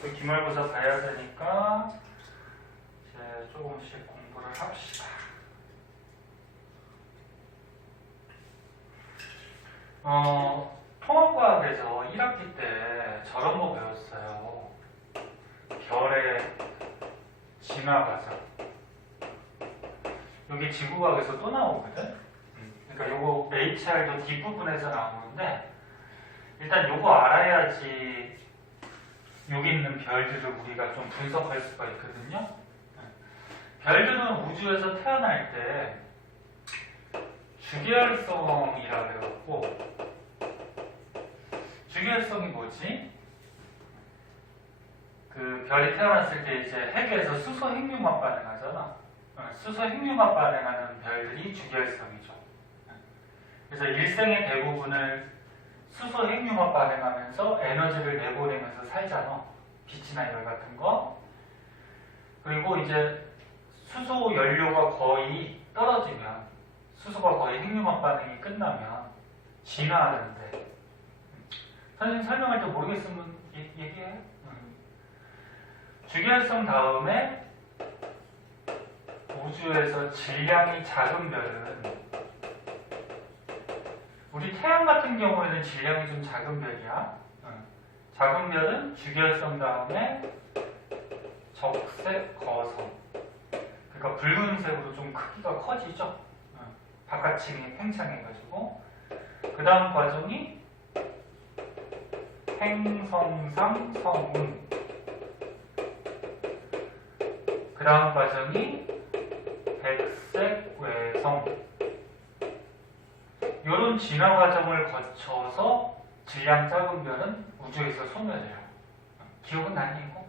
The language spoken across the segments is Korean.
또 기말고사 봐야 되니까 이제 조금씩 공부를 합시다. 통합과학에서 1학기 때 저런 거 배웠어요. 별의 진화 과정. 여기 지구과학에서 또 나오거든. 그러니까 요거 HR도 뒷부분에서 나오는데 일단 요거 알아야지 여기 있는 별들을 우리가 좀 분석할 수가 있거든요. 별들은 우주에서 태어날 때 주계열성이라고 해갖고, 주계열성이 뭐지? 그 별이 태어났을 때 이제 핵에서 수소 핵융합 반응하잖아. 수소 핵융합 반응하는 별들이 주계열성이죠. 그래서 일생의 대부분을 수소 핵융합 반응하면서 에너지를 내보내면서 살잖아. 빛이나 열 같은 거. 그리고 이제 수소 연료가 거의 떨어지면, 수소가 거의 핵융합 반응이 끝나면 진화하는데, 선생님 설명할 때 모르겠으면 얘기해. 주계열성 다음에 우주에서 질량이 작은 별은, 우리 태양 같은 경우에는 질량이 좀 작은 별이야. 작은 별은 주계열성 다음에 적색 거성. 그러니까 붉은색으로 좀 크기가 커지죠. 바깥층이 팽창해가지고. 그 다음 과정이 행성상 성운. 그 다음 과정이 백색 외성. 이런 진화 과정을 거쳐서 질량 작은 별은 우주에서 소멸해요. 기억은 나니 이거?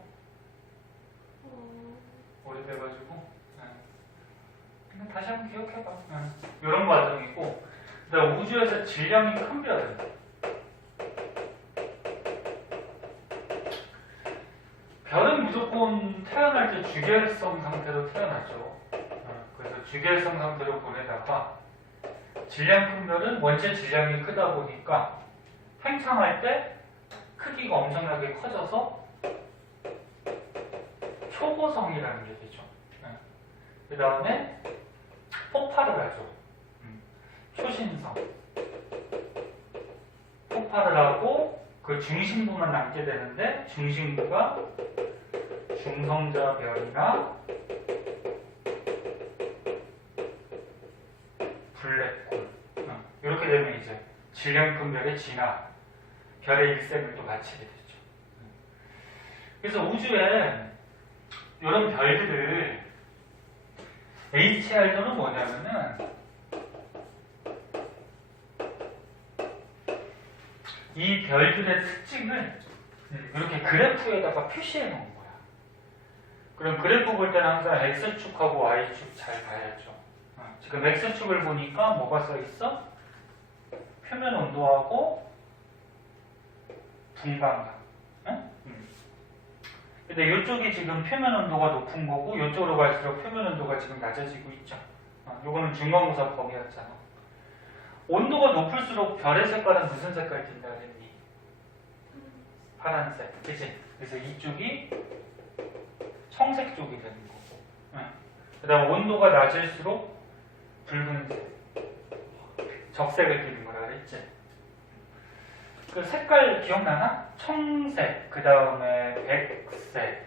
오래돼가지고. 다시 한번 기억해봐. 이런 과정이고, 그다음 우주에서 질량이 큰 별은 무조건 태어날 때 주계열성 상태로 태어나죠. 그래서 주계열성 상태로 보내다가 질량 큰 별은 원체 질량이 크다 보니까 팽창할 때 크기가 엄청나게 커져서 초고성이라는 게 되죠. 그 다음에 폭발을 하죠. 초신성. 폭발을 하고 그 중심부만 남게 되는데, 중심부가 중성자별이나 블랙홀. 이렇게 되면 이제 질량 큰 별의 진화, 별의 일생을 또 마치게 되죠. 그래서 우주에 이런 별들을 HR도는 뭐냐면은 이 별들의 특징을 이렇게 그래프에다가 표시해 놓은 거야. 그럼 그래프 볼 때는 항상 X축하고 Y축 잘 봐야죠. 지금 X축을 보니까 뭐가 써 있어? 표면 온도하고 분광량. 근데 이쪽이 지금 표면 온도가 높은 거고, 이쪽으로 갈수록 표면 온도가 지금 낮아지고 있죠. 요거는 중간고사 범위였잖아. 온도가 높을수록 별의 색깔은 무슨 색깔 띈다 그랬니? 파란색. 그치? 그래서 이쪽이 청색 쪽이 되는 거고. 그 다음 온도가 낮을수록 붉은색. 적색을 띠는 거라 그랬지? 그 색깔 기억나나? 청색, 그 다음에 백색,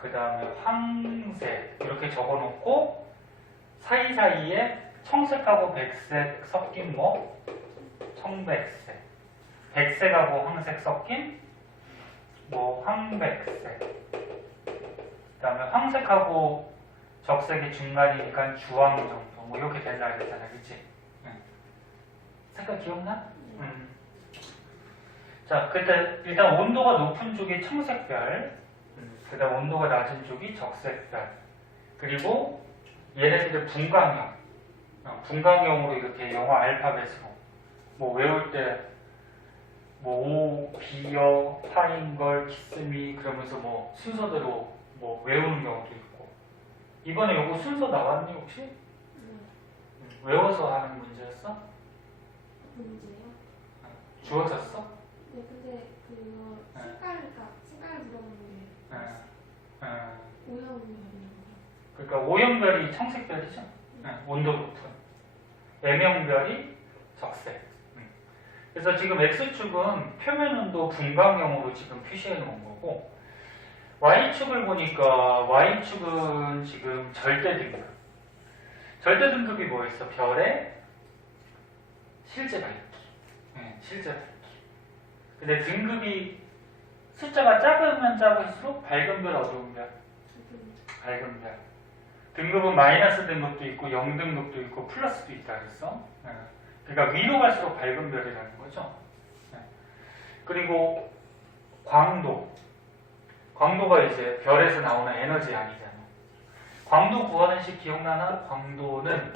그 다음에 황색 이렇게 적어놓고 사이사이에 청색하고 백색 섞인 뭐? 청백색. 백색하고 황색 섞인 뭐 황백색. 그 다음에 황색하고 적색이 중간이니까 주황 정도 뭐 이렇게 된다 그랬잖아. 그치? 색깔 기억나? 자, 그때 일단 온도가 높은 쪽이 청색별, 그 다음 온도가 낮은 쪽이 적색별, 그리고 얘네들의 분광형, 분광형으로 이렇게 영어 알파벳으로 뭐 외울 때 뭐 오, 비어, 파인걸, 키스미 그러면서 뭐 순서대로 뭐 외우는 경우도 있고. 이번에 요거 순서 나왔니 혹시? 외워서 하는 문제였어? 문제요? 주어졌어? 네, 근데 색깔 물어보는데 오염별이라고. 그러니까 O형별이 청색별이죠. 온도 높은. M형별이 적색. 그래서 지금 X축은 표면 온도 분광형으로 지금 표시해 놓은 거고, Y축을 보니까 Y축은 지금 절대 등급. 절대 등급이 뭐였어? 별의 실제 밝기. 실제 밝기. 근데 등급이 숫자가 작으면 작을수록 밝은 별, 어두운 별? 밝은 별. 등급은 마이너스 등급도 있고 0등급도 있고 플러스도 있다 그랬어. 그러니까 위로 갈수록 밝은 별이라는 거죠. 그리고 광도. 광도가 이제 별에서 나오는 에너지 양이잖아. 광도 구하는 식 기억나나? 광도는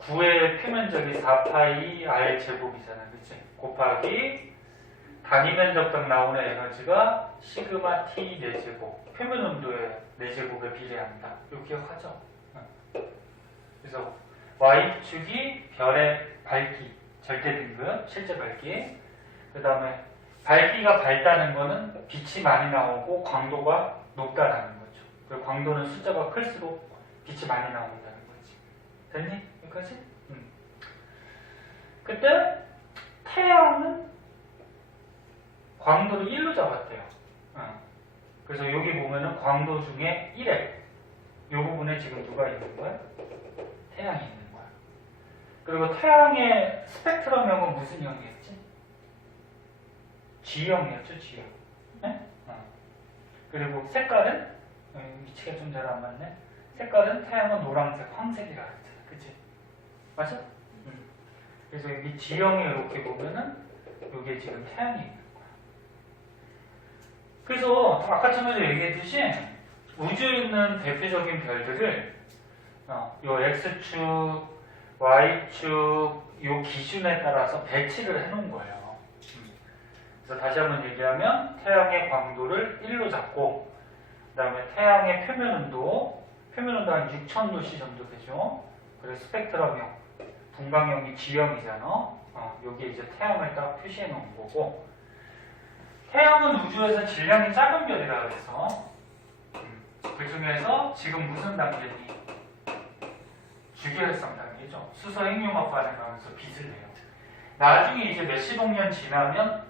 9의 표면적이 4파이 r 제곱이잖아. 그치? 곱하기 단위 면적당 나오는 에너지가 시그마 t 4제곱. 표면 온도의 4제곱에 비례한다. 이거 기억하죠? 그래서 Y축이 별의 밝기, 절대 등급, 실제 밝기. 그 다음에 밝기가 밝다는 거는 빛이 많이 나오고 광도가 높다라는 거죠. 그리고 광도는 숫자가 클수록 빛이 많이 나온다는 거지. 됐니? 여기까지? 그때 태양은 광도를 1로 잡았대요. 그래서 여기 보면은 광도 중에 1에 이 부분에 지금 누가 있는 거야? 태양이 있는 거야. 그리고 태양의 스펙트럼형은 무슨 형이었지? G형이었죠, G형. 네? 그리고 색깔은 위치가 좀 잘 안 맞네. 색깔은 태양은 노란색, 황색이라 그랬잖아. 그치? 맞아? 그래서 여기 G형에 이렇게 보면은 여기에 지금 태양이 있는 거야. 그래서 아까 처음에 얘기했듯이 우주에 있는 대표적인 별들을 요 X축, Y축 요 기준에 따라서 배치를 해놓은 거예요. 그래서 다시 한번 얘기하면 태양의 광도를 1로 잡고 그 다음에 태양의 표면 온도 한 6000도씨 정도 되죠. 그래서 스펙트럼형, 분광형이 G형이잖아. 여기에 이제 태양을 딱 표시해 놓은 거고, 태양은 우주에서 질량이 작은 별이라 그래서 그 중에서 지금 무슨 단계니? 주계열성 단계죠. 수소 핵융합 반응하면서 빛을 내요. 나중에 이제 몇십억 년 지나면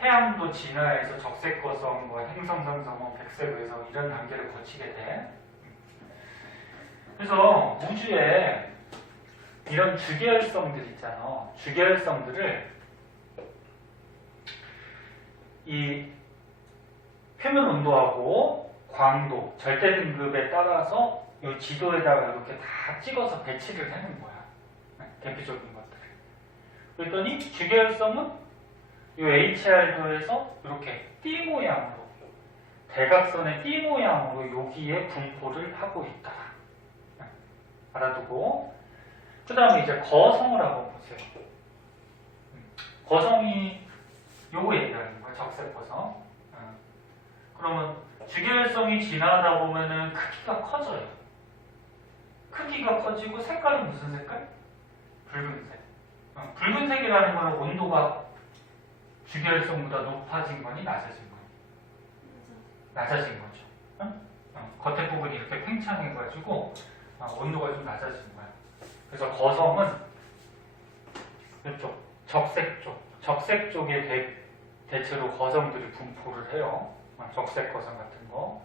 태양도 진화해서 적색거성, 행성상성원, 백색외성 이런 단계를 거치게 돼. 그래서 우주에 이런 주계열성들 있잖아. 주계열성들을 이 표면 온도하고 광도, 절대 등급에 따라서 이 지도에다가 이렇게 다 찍어서 배치를 해놓은 거야. 대표적인 것들. 그랬더니 주계열성은 이 HR도에서 이렇게 띠 모양으로, 대각선의 띠 모양으로 여기에 분포를 하고 있다. 알아두고, 그 다음에 이제 거성을 한번 보세요. 거성이 요거 얘기하는 거야, 적색거성. 그러면 주계열성이 진화하다 보면은 크기가 커져요. 크기가 커지고 색깔은 무슨 색깔? 붉은색. 붉은색이라는 거는 온도가 주계열성보다 높아진 거니 낮아진 거니? 낮아진 거죠. 겉에 부분이 이렇게 팽창해가지고 온도가 좀 낮아진 거야. 그래서 거성은 이쪽 적색 쪽, 적색 쪽에 대체로 거성들이 분포를 해요. 적색 거성 같은 거.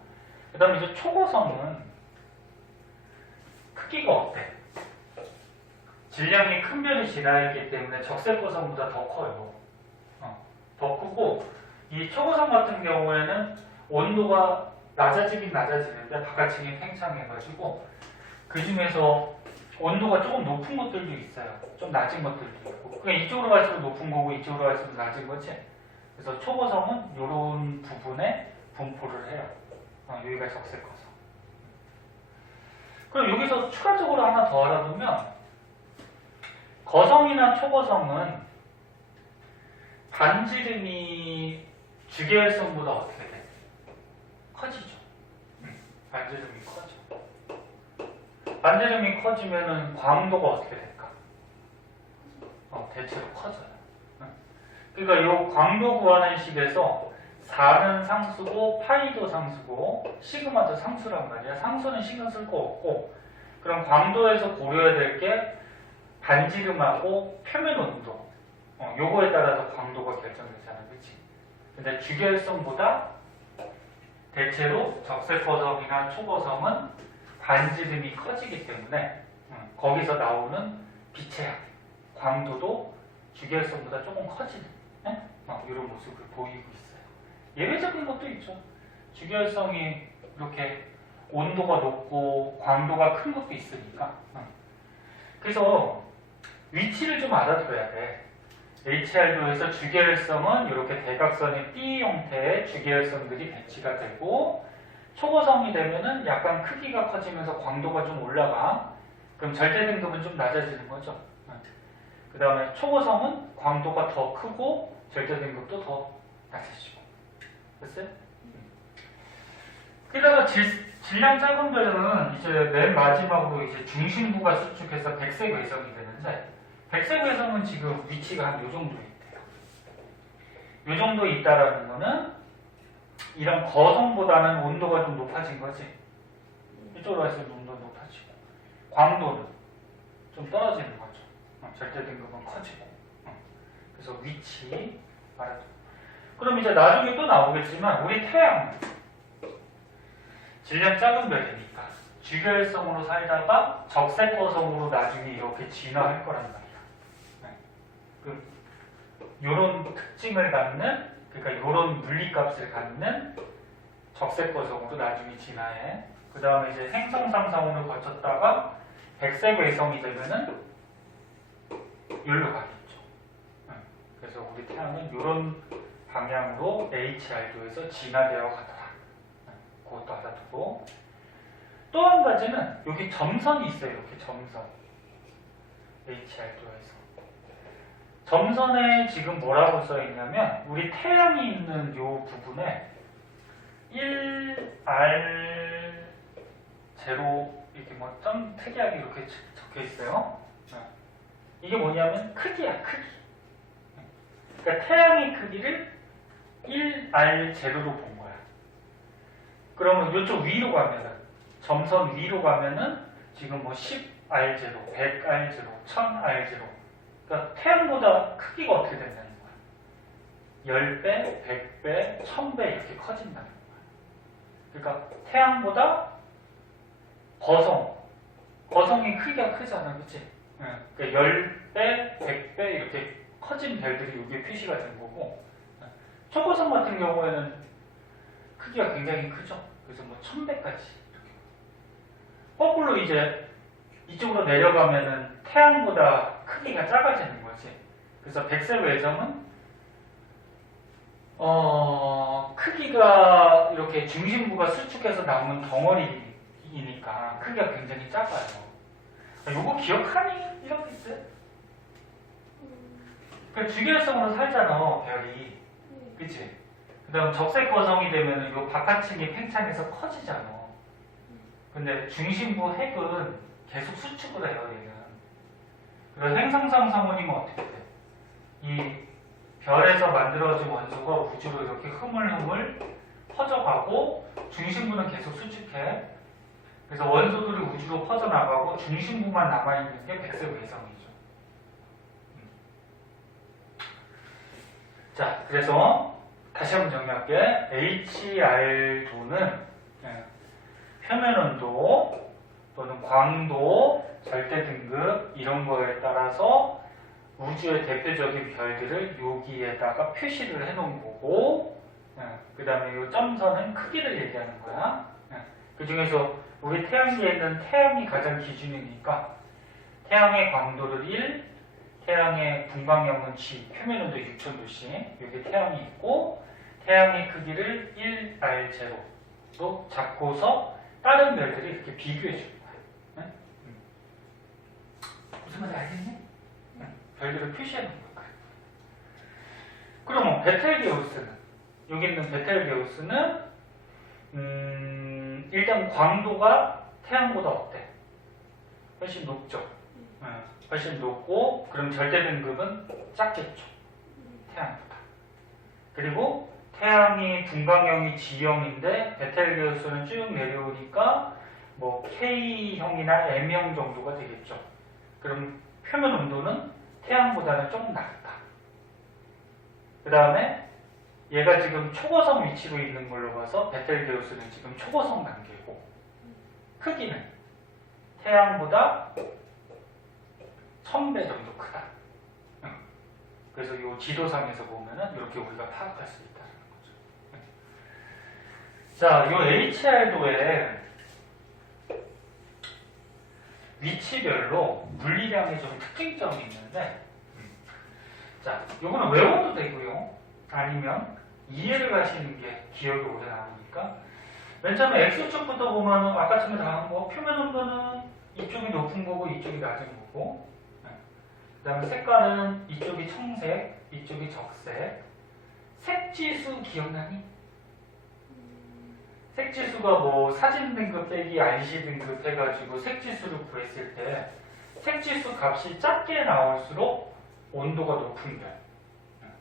그 다음에 이제 초거성은 크기가 어때? 질량이 큰 별이 진화했기 때문에 적색 거성보다 더 커요. 더 크고, 이 초고성 같은 경우에는 온도가 낮아지긴 낮아지는데 바깥층이 팽창해가지고 그 중에서 온도가 조금 높은 것들도 있어요. 좀 낮은 것들도 있고. 그러니까 이쪽으로 갈수록 높은 거고 이쪽으로 갈수록 낮은 거지. 그래서 초고성은 이런 부분에 분포를 해요. 여기가 적색거성. 그럼 여기서 추가적으로 하나 더 알아두면, 거성이나 초고성은 반지름이 주계열성보다 어떻게 돼? 커지죠. 반지름이 커져. 반지름이 커지면은 광도가 어떻게 될까? 대체로 커져요. 그러니까 이 광도 구하는 식에서 4는 상수고 파이도 상수고 시그마도 상수란 말이야. 상수는 신경 쓸 거 없고, 그럼 광도에서 고려해야 될 게 반지름하고 표면 온도, 요거에 따라서 광도가 결정되잖아, 그치? 근데 주결성보다 대체로 적색거성이나 초거성은 반지름이 커지기 때문에 거기서 나오는 빛의 광도도 주결성보다 조금 커지는 이런 모습을 보이고 있어요. 예외적인 것도 있죠. 주결성이 이렇게 온도가 높고 광도가 큰 것도 있으니까. 그래서 위치를 좀 알아둬야 돼. HR도에서 주계열성은 이렇게 대각선의 B 형태의 주계열성들이 배치가 되고, 초고성이 되면은 약간 크기가 커지면서 광도가 좀 올라가. 그럼 절대 등급은 좀 낮아지는 거죠. 그 다음에 초고성은 광도가 더 크고 절대 등급도 더 낮아지고. 됐어요? 게다가 질량 작은 별은 이제 맨 마지막으로 이제 중심부가 수축해서 백색 외성이 되는데, 백색 외성은 지금 위치가 한 요 정도 있대요. 요 정도 있다라는 거는 이런 거성보다는 온도가 좀 높아진 거지. 이쪽으로 와서 온도가 높아지고, 광도는 좀 떨어지는 거죠. 절대 등급은 커지고. 그래서 위치 말하죠. 그럼 이제 나중에 또 나오겠지만 우리 태양은 질량 작은 별이니까 주결성으로 살다가 적색거성으로 나중에 이렇게 진화할 거란 말이야. 요런 특징을 갖는, 그러니까 요런 물리값을 갖는 적색거성으로 나중에 진화해. 그 다음에 이제 행성상성으로 거쳤다가 백색 외성이 되면은 여기로 가겠죠. 그래서 우리 태양은 요런 방향으로 HR도에서 진화되어 가더라. 그것도 알아두고, 또 한 가지는 여기 점선이 있어요. 이렇게 점선. HR도에서. 점선에 지금 뭐라고 써 있냐면, 우리 태양이 있는 요 부분에 1R 제로 이렇게 뭐 점 특이하게 이렇게 적혀 있어요. 이게 뭐냐면 크기야, 크기. 그러니까 태양의 크기를 1R 제로로 본 거야. 그러면 이쪽 위로 가면은, 점선 위로 가면은 지금 뭐 10R 제로, 100R 제로, 1000R 제로. 그러니까 태양보다 크기가 어떻게 된다는 거야? 10배, 100배, 1000배 이렇게 커진다는 거야. 그러니까 태양보다 거성이 크기가 크잖아, 그치? 그러니까 10배, 100배 이렇게 커진 별들이 여기에 표시가 된 거고, 초고성 같은 경우에는 크기가 굉장히 크죠. 그래서 뭐 1000배까지 이렇게. 거꾸로 이제 이쪽으로 내려가면은 태양보다 크기가 작아지는 거지. 그래서 백색 외성은 크기가 이렇게 중심부가 수축해서 남은 덩어리이니까 크기가 굉장히 작아요. 요거 기억하니? 이렇게 있어요? 그 주결성으로 살잖아, 별이. 그치? 그 다음 적색 거성이 되면 요 바깥층이 팽창해서 커지잖아. 근데 중심부 핵은 계속 수축을 해요, 얘는. 그래서 행성상 성운이면 어떻게 돼? 이 별에서 만들어진 원소가 우주로 이렇게 흐물흐물 퍼져가고, 중심부는 계속 수축해. 그래서 원소들이 우주로 퍼져나가고 중심부만 남아있는 게 백색 외성이죠. 자, 그래서 다시 한번 정리할게. HR도는 표면온도 또는 광도, 절대등급 이런 거에 따라서 우주의 대표적인 별들을 여기에다가 표시를 해놓은 거고, 그 다음에 이 점선은 크기를 얘기하는 거야. 그 중에서 우리 태양계에 있는 태양이 가장 기준이니까 태양의 광도를 1, 태양의 분광량은 G, 표면온도 6000도씨, 여기 태양이 있고, 태양의 크기를 1R0로 잡고서 다른 별들이 이렇게 비교해 주는 거야. 무슨 말인지 알겠니? 별들을 표시해 놓은 거야. 그러면 베텔게우스는, 여기 있는 베텔게우스는 일단 광도가 태양보다 어때? 훨씬 높죠. 훨씬 높고, 그럼 절대 등급은 작겠죠. 태양보다. 그리고 태양이 분광형이 G형인데 베텔게우스는 쭉 내려오니까 뭐 K형이나 M형 정도가 되겠죠. 그럼 표면 온도는 태양보다는 조금 낮다. 그 다음에 얘가 지금 초고성 위치로 있는 걸로 봐서 베텔게우스는 지금 초고성 단계고, 크기는 태양보다 1000배 정도 크다. 그래서 이 지도상에서 보면은 이렇게 우리가 파악할 수 있다는 거죠. 자, 이 HR도에 위치별로 물리량의 좀 특징점이 있는데, 자, 요거는 외워도 되고요. 아니면 이해를 하시는 게 기억이 오래 남으니까. 맨 처음에 X축부터 보면은 아까처럼 다 한 거, 표면 온도는 이쪽이 높은 거고 이쪽이 낮은 거고, 그 다음에 색깔은 이쪽이 청색, 이쪽이 적색. 색지수 기억나니? 색지수가 뭐 사진 등급 빼기 RC 등급 해가지고 색지수를 구했을 때 색지수 값이 작게 나올수록 온도가 높은 별,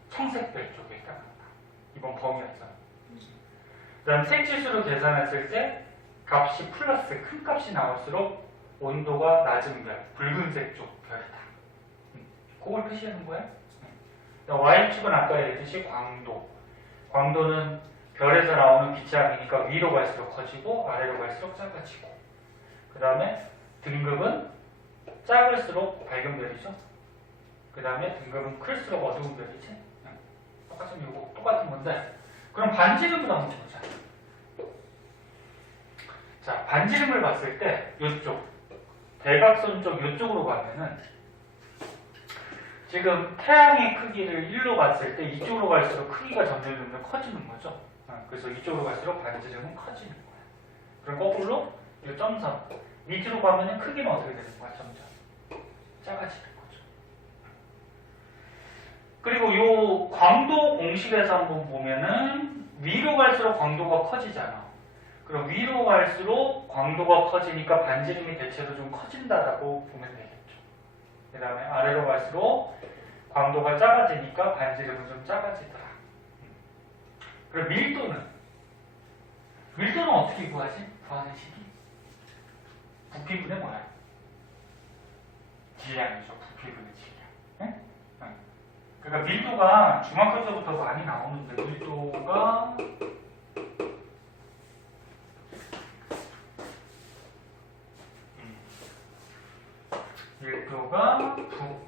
청색별 쪽에 해당합니다. 이번 범위였죠. 그 다음 색지수로 계산했을 때 값이 플러스 큰 값이 나올수록 온도가 낮은 별, 붉은색 쪽 별이다. 그걸 표시하는 거예요. Y축은 아까 얘기했듯이 광도. 광도는 별에서 나오는 빛의 양이니까 위로 갈수록 커지고 아래로 갈수록 작아지고, 그 다음에 등급은 작을수록 밝은 별이죠. 그 다음에 등급은 클수록 어두운 별이지. 똑같은 이거 똑같은 건데, 그럼 반지름을 한번 보자. 자, 반지름을 봤을 때 이쪽 대각선 쪽 이쪽으로 가면은 지금 태양의 크기를 1로 봤을 때 이쪽으로 갈수록 크기가 점점 커지는 거죠. 그래서 이쪽으로 갈수록 반지름은 커지는 거야. 그럼 거꾸로 이 점선 밑으로 가면은 크기는 어떻게 되는 거야? 점점 작아지는 거죠. 그리고 이 광도 공식에서 한번 보면은 위로 갈수록 광도가 커지잖아. 그럼 위로 갈수록 광도가 커지니까 반지름이 대체로 좀 커진다라고 보면 되겠죠. 그 다음에 아래로 갈수록 광도가 작아지니까 반지름은 좀 작아지더라. 그리고 밀도는 어떻게 구하지? 구하는 식이 부피분의 뭐야? 질량이죠. 부피분의 질량. 네? 그러니까 밀도가 중학교 때부터 많이 나오는데 밀도가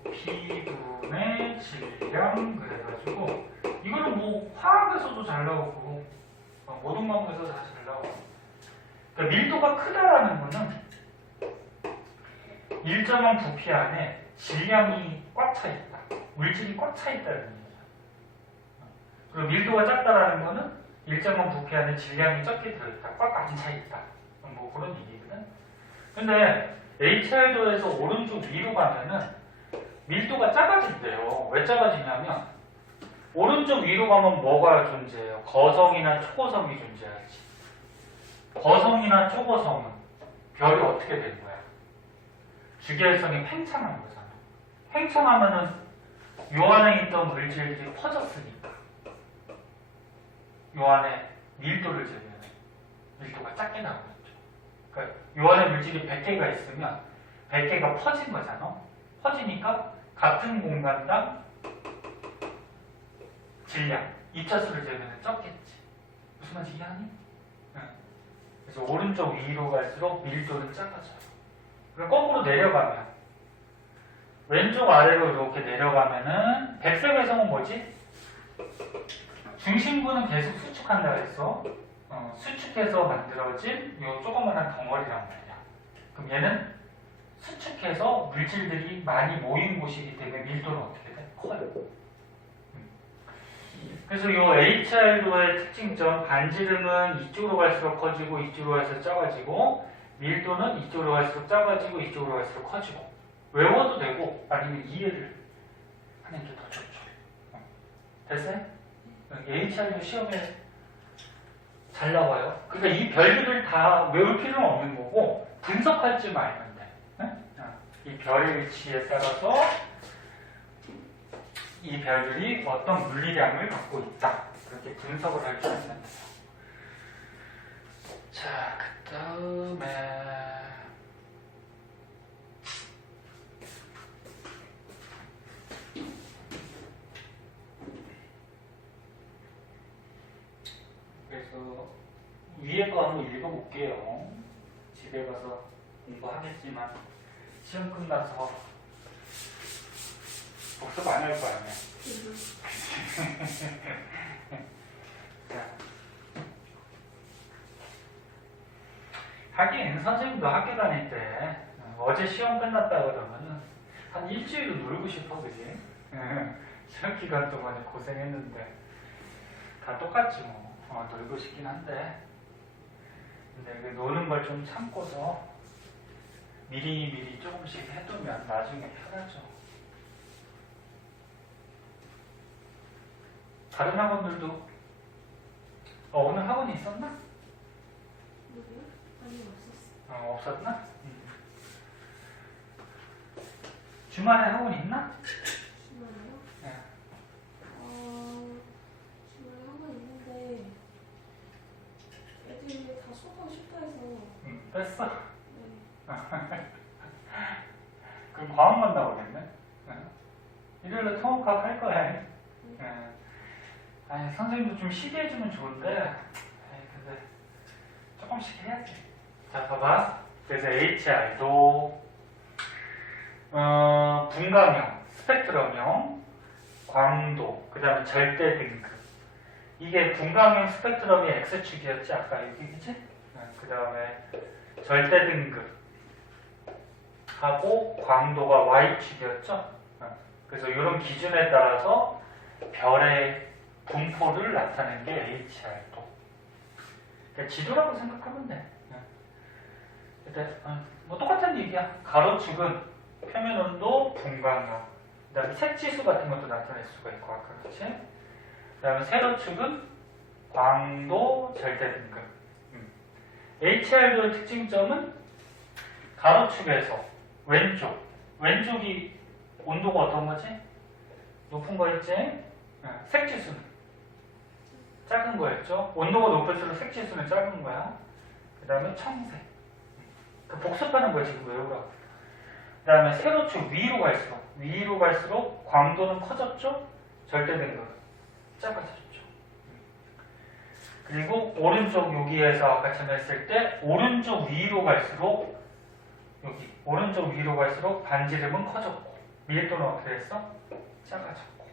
부피분의 질량 그래가지고 이거는 뭐 화학에서도 잘 나오고 모든 과목에서 다 잘 나오고. 그러니까 밀도가 크다라는 거는 일정한 부피 안에 질량이 꽉 차 있다. 물질이 꽉 차 있다는 얘기죠. 그리고 밀도가 작다라는 거는 일정한 부피 안에 질량이 적게 들어있다. 꽉 안 차 있다. 뭐 그런 얘기거든. 근데 HR도에서 오른쪽 위로 가면은 밀도가 작아진대요. 왜 작아지냐면 오른쪽 위로 가면 뭐가 존재해요? 거성이나 초고성이 존재하지. 거성이나 초고성은 별이 어떻게 되는 거야? 주기율성이 팽창한 거잖아. 팽창하면은 요 안에 있던 물질들이 퍼졌으니까 요 안에 밀도를 재면 밀도가 작게 나오겠죠. 그러니까 요 안에 물질이 100개가 있으면 100개가 퍼진 거잖아. 퍼지니까 같은 공간당 질량, 입자수를 재면 적겠지. 무슨 말인지 이해하니? 응. 그래서 오른쪽 위로 갈수록 밀도는 작아져요. 그리고 거꾸로 내려가면 왼쪽 아래로 이렇게 내려가면은 백색 외성은 뭐지? 중심부는 계속 수축한다 그랬어. 수축해서 만들어진 요 조그만한 덩어리란 말이야. 그럼 얘는 수축해서 물질들이 많이 모인 곳이기 때문에 밀도는 어떻게 돼? 커요. 그래서 이 HR도의 특징점, 반지름은 이쪽으로 갈수록 커지고 이쪽으로 갈수록 작아지고, 밀도는 이쪽으로 갈수록 작아지고 이쪽으로 갈수록 커지고. 외워도 되고 아니면 이해를 하는 게 더 좋죠. 됐어요? HR도 시험에 잘 나와요. 그러니까 이 별들을 다 외울 필요는 없는 거고 분석할 줄 알면 돼. 이 별의 위치에 따라서 이 별들이 어떤 물리량을 갖고 있다. 그렇게 분석을 할 수 있는 거예요. 자, 그 다음에 그래서 위에 거 한번 읽어볼게요. 집에 가서 공부하겠지만 시험 끝나서 복습 안 할 거 아니야. 자, 하긴 선생님도 학교 다닐 때 어제 시험 끝났다 그러면은 한 일주일은 놀고 싶어, 그지? 시험 기간 동안에 고생했는데 다 똑같지 뭐. 놀고 싶긴 한데 근데 그 노는 걸 좀 참고서 미리 조금씩 해두면 나중에 편하죠. 다른 학원들도 오늘 학원이 있었나? 아니, 없었어. 없었나? 주말에 학원 있나? 주말에요? 네. 주말에 학원 있는데 애들이 다 수업하고 싶다 해서 뺐어? 네. 그럼 과학만 나오겠네? 일요일에 통합과학 할 거야. 아니, 선생님도 좀 쉬게 해주면 좋은데 근데 조금씩 해야지. 자, 봐봐. 그래서 HR도 분광형, 스펙트럼형, 광도, 그 다음에 절대 등급. 이게 분광형 스펙트럼이 X축이었지 아까 여기, 그치? 그 다음에 절대 등급 하고 광도가 Y축이었죠? 그래서 이런 기준에 따라서 별의 분포를 나타내는 게 HR도. 그러니까 지도라고 생각하면 돼. 근데 뭐 똑같은 얘기야. 가로축은 표면 온도, 분광형, 그 다음에 색지수 같은 것도 나타낼 수가 있고 아까 그렇지? 그 다음에 세로축은 광도, 절대 등급. HR도의 특징점은 가로축에서 왼쪽이 온도가 어떤 거지? 높은 거였지? 색지수는 작은 거였죠? 온도가 높을수록 색지수는 작은 거야. 그 다음에 청색. 그 복습하는 거야, 지금 외우라고. 그 다음에 세로축 위로 갈수록 광도는 커졌죠? 절대 등급 작아졌죠. 그리고 오른쪽 여기에서 아까처럼 했을 때 오른쪽 위로 갈수록 반지름은 커졌고 밀도는 어떻게 됐어? 작아졌고.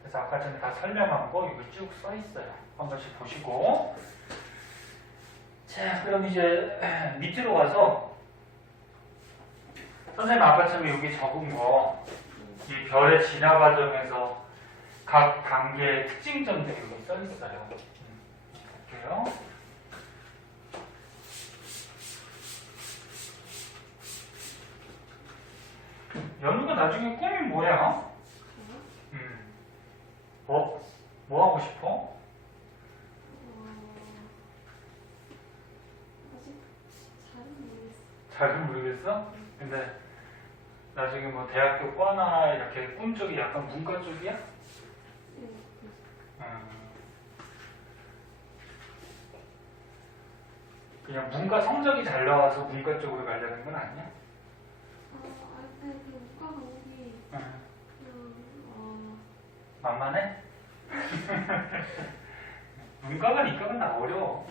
그래서 아까 전에 다 설명한 거 여기 쭉 써 있어요. 한 번씩 보시고. 자, 그럼 이제 밑으로 가서 선생님 아까처럼 여기 적은 거 이 별의 진화 과정에서 각 단계의 특징점들이 여기 써 있어요. 볼게요. 연우가 나중에 꿈이 뭐야? 뭐 하고 싶어? 아직 잘은 모르겠어. 잘은 모르겠어? 근데 나중에 뭐 대학교 과나 이렇게 꿈 쪽이 약간 문과 쪽이야? 네. 그냥 문과 성적이 잘 나와서 문과 쪽으로 가려는 건 아니야? 근데 그 문과 과목이 그냥 만만해? 문과가 이과가 나 어려워.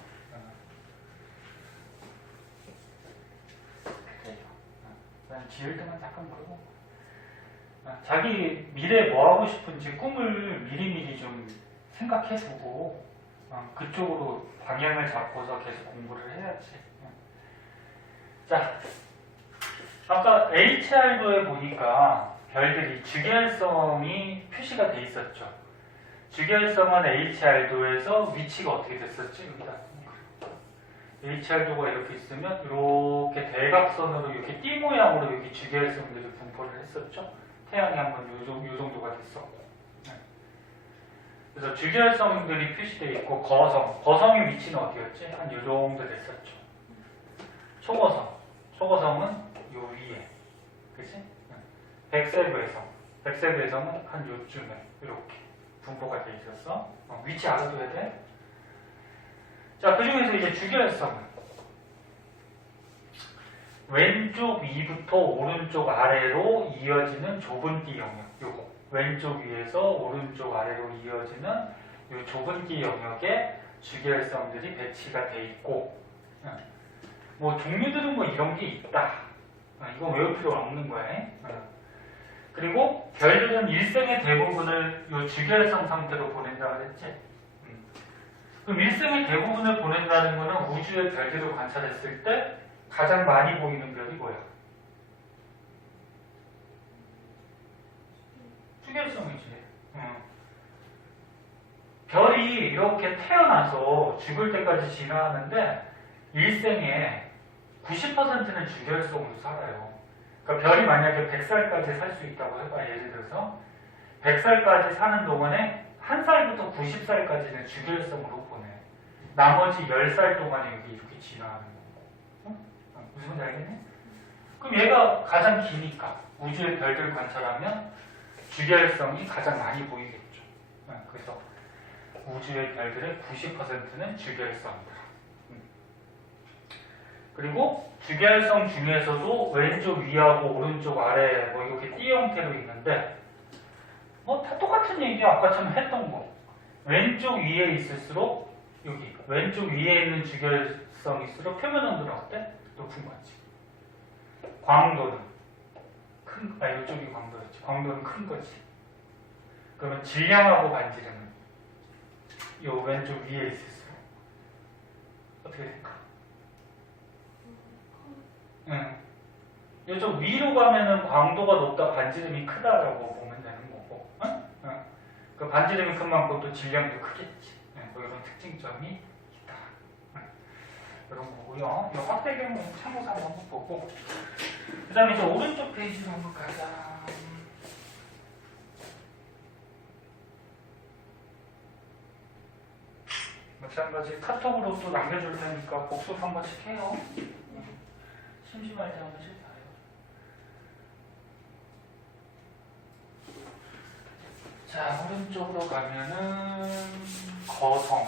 그래요. 난 지을 때만 잠깐 그러고. 자기 미래에 뭐 하고 싶은지 꿈을 미리미리 좀 생각해보고 그쪽으로 방향을 잡고서 계속 공부를 해야지. 자, 아까 HR도에 보니까 별들이 주결성이 표시가 돼 있었죠. 주결성은 HR도에서 위치가 어떻게 됐었지? 여기다. HR도가 이렇게 있으면 이렇게 대각선으로 이렇게 띠 모양으로 여기 주결성들이 분포를 했었죠. 태양이 한번 요 정도가 됐었고. 그래서 주결성들이 표시되어 있고 거성의 위치는 어디였지? 한 요 정도 됐었죠. 초거성은 요 위에, 그치? 백설구의 성. 백색 외성은 한 요쯤에 이렇게 분포가 돼 있었어. 위치 알아둬야 돼. 자, 그 중에서 이제 주결성은 왼쪽 위부터 오른쪽 아래로 이어지는 좁은 띠 영역. 요거 왼쪽 위에서 오른쪽 아래로 이어지는 요 좁은 띠 영역에 주결성들이 배치가 돼 있고, 뭐 종류들은 뭐 이런 게 있다. 이건 외울 필요가 없는 거야. 그리고 별들은 일생의 대부분을 요 주결성 상태로 보낸다고 했지. 그럼 일생의 대부분을 보낸다는 거는 우주의 별들을 관찰했을 때 가장 많이 보이는 별이 뭐야? 주결성이지. 별이 이렇게 태어나서 죽을 때까지 진화하는데 일생에 90%는 주결성으로 살아요. 그러니까 별이 만약에 100살까지 살 수 있다고 해봐. 예를 들어서 100살까지 사는 동안에 1살부터 90살까지는 주결성으로 보내. 나머지 10살 동안에 여기 이렇게 진화하는 거고. 무슨 말인지 알겠니? 그럼 얘가 가장 기니까 우주의 별들 관찰하면 주결성이 가장 많이 보이겠죠. 그래서 우주의 별들의 90%는 주결성이다. 그리고 주결성 중에서도 왼쪽 위하고 오른쪽 아래 뭐 이렇게 띠 형태로 있는데 뭐 다 똑같은 얘기야. 아까처럼 했던 거. 왼쪽 위에 있을수록 여기 왼쪽 위에 있는 주결성일수록 표면 온도는 어때? 높은 거지. 광도는 이쪽이 광도였지. 광도는 큰 거지. 그러면 질량하고 반지름은 요 왼쪽 위에 있을수록 어떻게 될까? 이쪽 위로 가면은 광도가 높다, 반지름이 크다라고 보면 되는 거고, 그 반지름이 큰 만큼 또 질량도 크겠지. 뭐 이런 특징점이 있다. 이런 거고요. 이 확대경 참고서 한번 보고, 그 다음에 이제 오른쪽 페이지로 한번 가자. 마찬가지 카톡으로 또 남겨줄 테니까 복습 한 번씩 해요. 심심할 때 한 번씩 봐요. 자, 오른쪽으로 가면은 거성.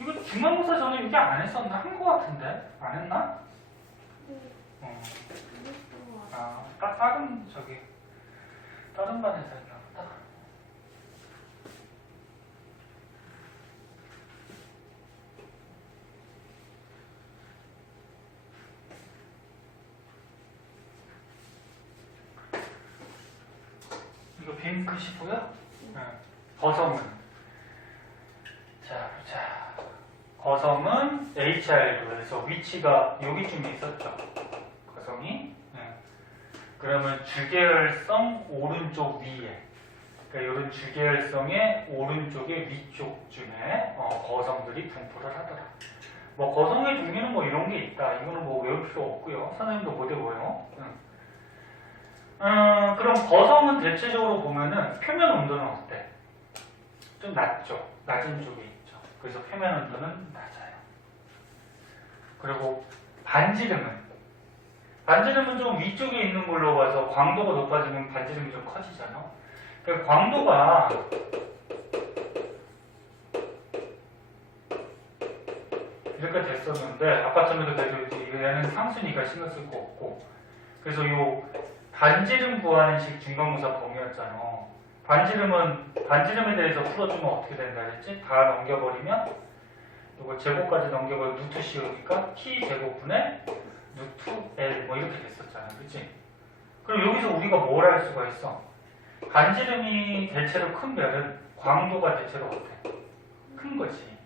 이거 중간고사 전에 이게 안 했었나? 한 거 같은데? 안 했나? 네. 어. 이것도 와. 다른 반에서 했나 보다. 이거 빈크시 보여? 거성은. 자, 보자. 거성은 HR에서 위치가 여기쯤에 있었죠. 거성이. 그러면 주계열성 오른쪽 위에. 그러니까 이런 주계열성의 오른쪽의 위쪽쯤에 거성들이 분포를 하더라. 뭐 거성의 종류는 뭐 이런 게 있다. 이거는 뭐 외울 필요 없고요. 선생님도 못 외워요. 그럼 거성은 대체적으로 보면은 표면 온도는 어때? 좀 낮죠. 낮은 쪽에 있죠. 그래서 표면 온도는 낮아요. 그리고 반지름은 좀 위쪽에 있는 걸로 봐서 광도가 높아지면 반지름이 좀 커지잖아. 그러니까 광도가 이렇게 됐었는데 아까처럼도 그래도 얘는 상수니까 신경 쓸 거 없고, 그래서 요 반지름 구하는 식 중간고사 범위였잖아. 반지름에 대해서 풀어주면 어떻게 된다 그랬지? 다 넘겨버리면 이거 제곱까지 넘겨버리면 루트 씌우니까 t 제곱분의 루트 l 뭐 이렇게 됐었잖아, 그렇지? 그럼 여기서 우리가 뭘 할 수가 있어? 반지름이 대체로 큰 별은 광도가 대체로 어때? 큰 거지.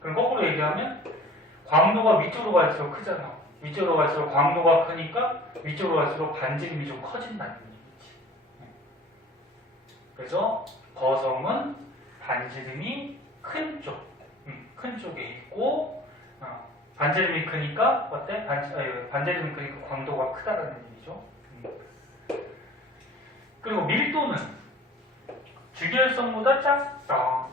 그럼 거꾸로 얘기하면 광도가 위쪽으로 갈수록 크잖아. 위쪽으로 갈수록 광도가 크니까 위쪽으로 갈수록 반지름이 좀 커진다는 얘기지. 그래서 거성은 반지름이 큰 쪽에 있고, 반지름이 크니까 어때? 반지름이 크니까 광도가 크다라는 얘기죠. 그리고 밀도는 주계열성보다 작다.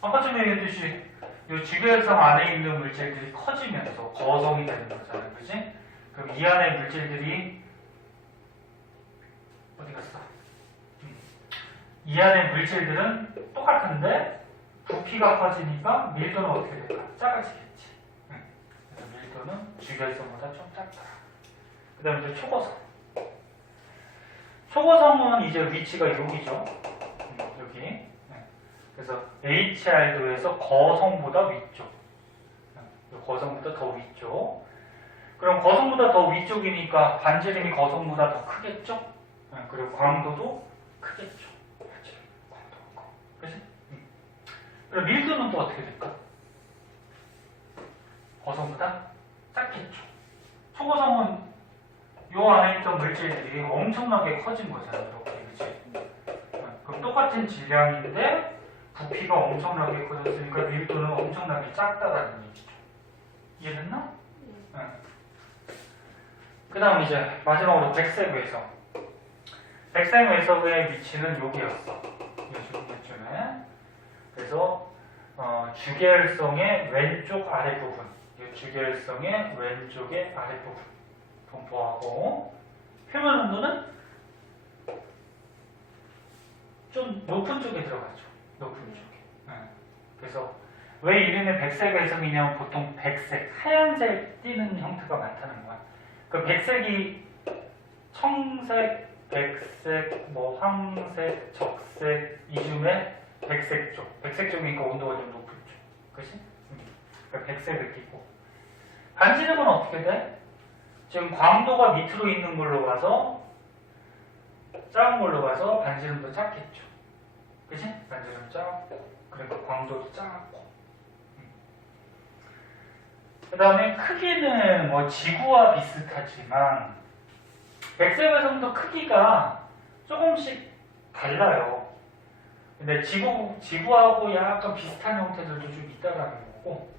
아까 전에 얘기했듯이 이 주계열성 안에 있는 물질들이 커지면서 거성이 되는 거잖아요, 그지? 그럼 이 안에 물질들이 어디 갔어? 이 안에 물질들은 똑같은데 부피가 커지니까 밀도는 어떻게 될까? 작아지겠지. 그래서 밀도는 주결성보다 좀 작다. 그 다음에 이제 초고성. 초고성은 이제 위치가 여기죠. 여기. 그래서 HR도에서 거성보다 위쪽. 거성보다 더 위쪽. 그럼 거성보다 더 위쪽이니까 반지름이 거성보다 더 크겠죠? 그리고 광도도 크겠죠. 그렇지? 광도가 커. 그렇지? 그럼 밀도는 또 어떻게 될까? 거성보다 작겠죠. 초고성은 요 안에 있던 물질들이 엄청나게 커진 거잖아요. 이렇게. 그치? 그럼 똑같은 질량인데 부피가 엄청나게 커졌으니까 밀도는 엄청나게 작다라는 얘기죠. 이해됐나? 그 다음 이제 마지막으로 백색 외석. 백색 외석의 위치는 여기였어. 여기쯤에. 그래서 주계열성의 왼쪽 아랫부분, 이 주계열성의 왼쪽의 아랫부분 분포하고, 표면 온도는 좀 높은 쪽에 들어가죠. 높은 쪽에. 그래서 왜 이름이 백색 외석이냐면 보통 백색, 하얀색 띠는 형태가 많다는 거야. 그 백색이 청색, 백색, 뭐 황색, 적색 이 중에 백색 쪽. 백색 쪽이니까 온도가 좀 높은 쪽. 그치? 그러니까 백색을 띠고. 반지름은 어떻게 돼? 지금 광도가 밑으로 있는 걸로 봐서 작은 걸로 봐서 반지름도 작겠죠. 그치? 반지름 작고 그러니까 광도도 작고. 그 다음에 크기는 뭐 지구와 비슷하지만 백색외성도 크기가 조금씩 달라요. 근데 지구하고 약간 비슷한 형태들도 좀 있다라는 거고,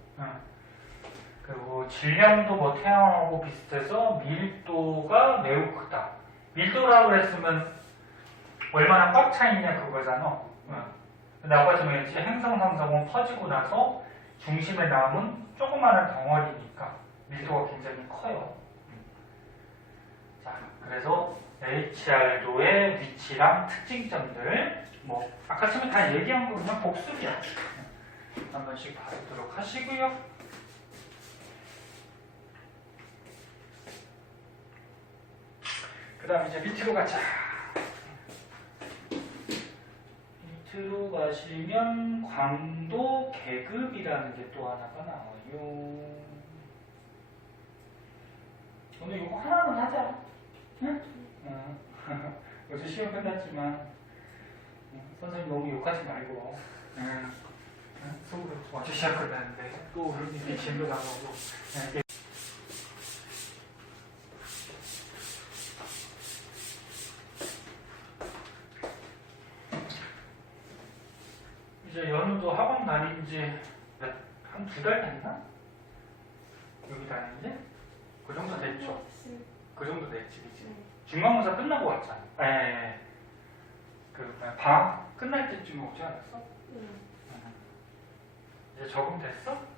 그리고 질량도 뭐 태양하고 비슷해서 밀도가 매우 크다. 밀도라고 했으면 얼마나 꽉 차 있냐 그거잖아. 근데 아까 전에 했지 행성상성은 퍼지고 나서 중심에 남은 조그마한 덩어리니까 밀도가 굉장히 커요. 자, 그래서 HR도의 위치랑 특징점들, 뭐 아까 처음에 다 얘기한 거 그냥 복습이야. 한 번씩 봐보도록 하시고요. 그 다음 이제 밑으로 가자. 밑으로 가시면 광도 계급이라는 게 또 하나가 나와요. 오늘 이거 하나만 하자. 응? 어제 시험 끝났지만 선생님 너무 욕하지 말고 속으로 어제 시험 끝났는데 또 이렇게 진도 나가고 이제 연우도 학원 다닌 지 한 2달 됐나? 여기 다닌 지? 그 정도 됐죠? 그 정도 됐지, 그치? 중간고사 끝나고 왔잖아. 그 방학 끝날 때쯤 오지 않았어? 이제 적응됐어?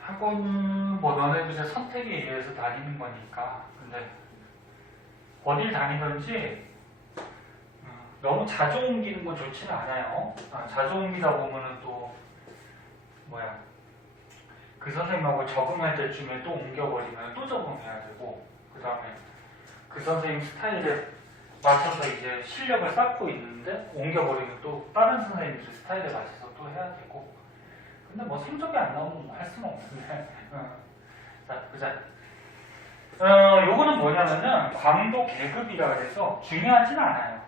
학원은 뭐 너네도 이제 선택에 의해서 다니는 거니까. 근데 어딜 다니든지 너무 자주 옮기는 건 좋지는 않아요. 자주 옮기다 보면은 또 그 선생님하고 적응할 때쯤에 또 옮겨버리면 또 적응해야 되고, 그 다음에 그 선생님 스타일에 맞춰서 이제 실력을 쌓고 있는데 옮겨버리면 또 다른 선생님들 스타일에 맞춰서 또 해야 되고. 근데 뭐 성적이 안 나오면 뭐 할 수는 없는데. 자, 보자. 요거는 뭐냐면은 광도 계급이라 그래서 중요하진 않아요.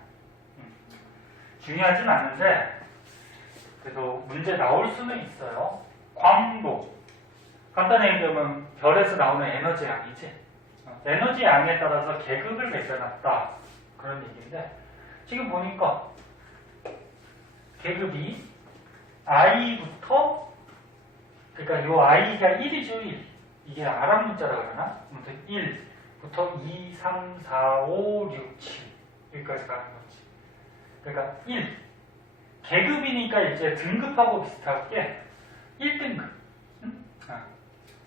중요하진 않은데 그래도 문제 나올 수는 있어요. 광도. 간단히 얘기하면 별에서 나오는 에너지 양이지. 에너지 양에 따라서 계급을 매겨놨다. 그런 얘기인데 지금 보니까 계급이 I부터, 그러니까 요 I가 1이죠, 1. 이게 아랍 문자라 그러나? 아무튼 1부터 2, 3, 4, 5, 6, 7 여기까지 가는 거지. 그러니까 1, 계급이니까 이제 등급하고 비슷하게 1등급. 응?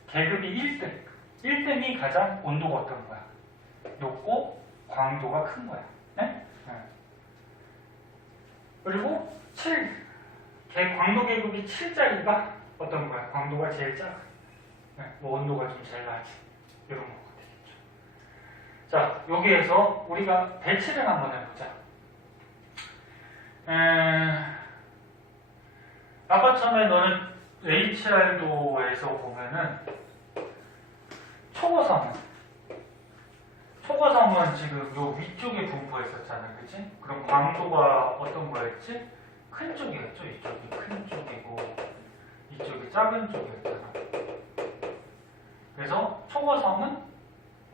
계급이 1등. 1등이 가장 온도가 어떤 거야? 높고 광도가 큰 거야. 네? 그리고 7. 광도 계급이 7짜리가 어떤 거야? 광도가 제일 작아. 뭐 온도가 좀 제일 낮지. 이런 거가 되겠죠. 자, 여기에서 우리가 배치를 한번 해보자. 아까 처음에 너는 HR도에서 보면은 초고성은 지금 요 위쪽에 분포했었잖아, 그치? 그럼 광도가 어떤 거였지? 큰 쪽이었죠. 이쪽이 큰 쪽이고 이쪽이 작은 쪽이었잖아. 그래서 초고성은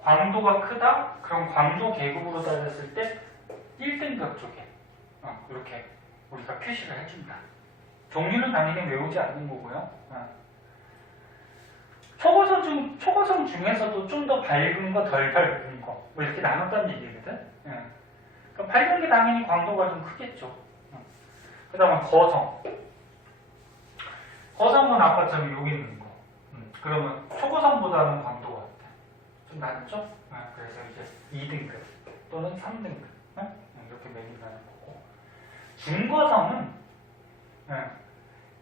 광도가 크다? 그럼 광도 계급으로 따졌을 때 1등급 쪽에 이렇게 우리가 표시를 해준다. 종류는 당연히 외우지 않는 거고요. 초고성 중에서도 좀 더 밝은 거, 덜 밝은 거, 뭐 이렇게 나눴다는 얘기거든. 그러니까 밝은 게 당연히 광도가 좀 크겠죠. 그 다음에 거성은 아까처럼 여기 있는 거. 그러면 초고성보다는 광도가 어때? 좀 낮죠? 그래서 이제 2등급 또는 3등급 이렇게 매긴다는 거고. 중거성은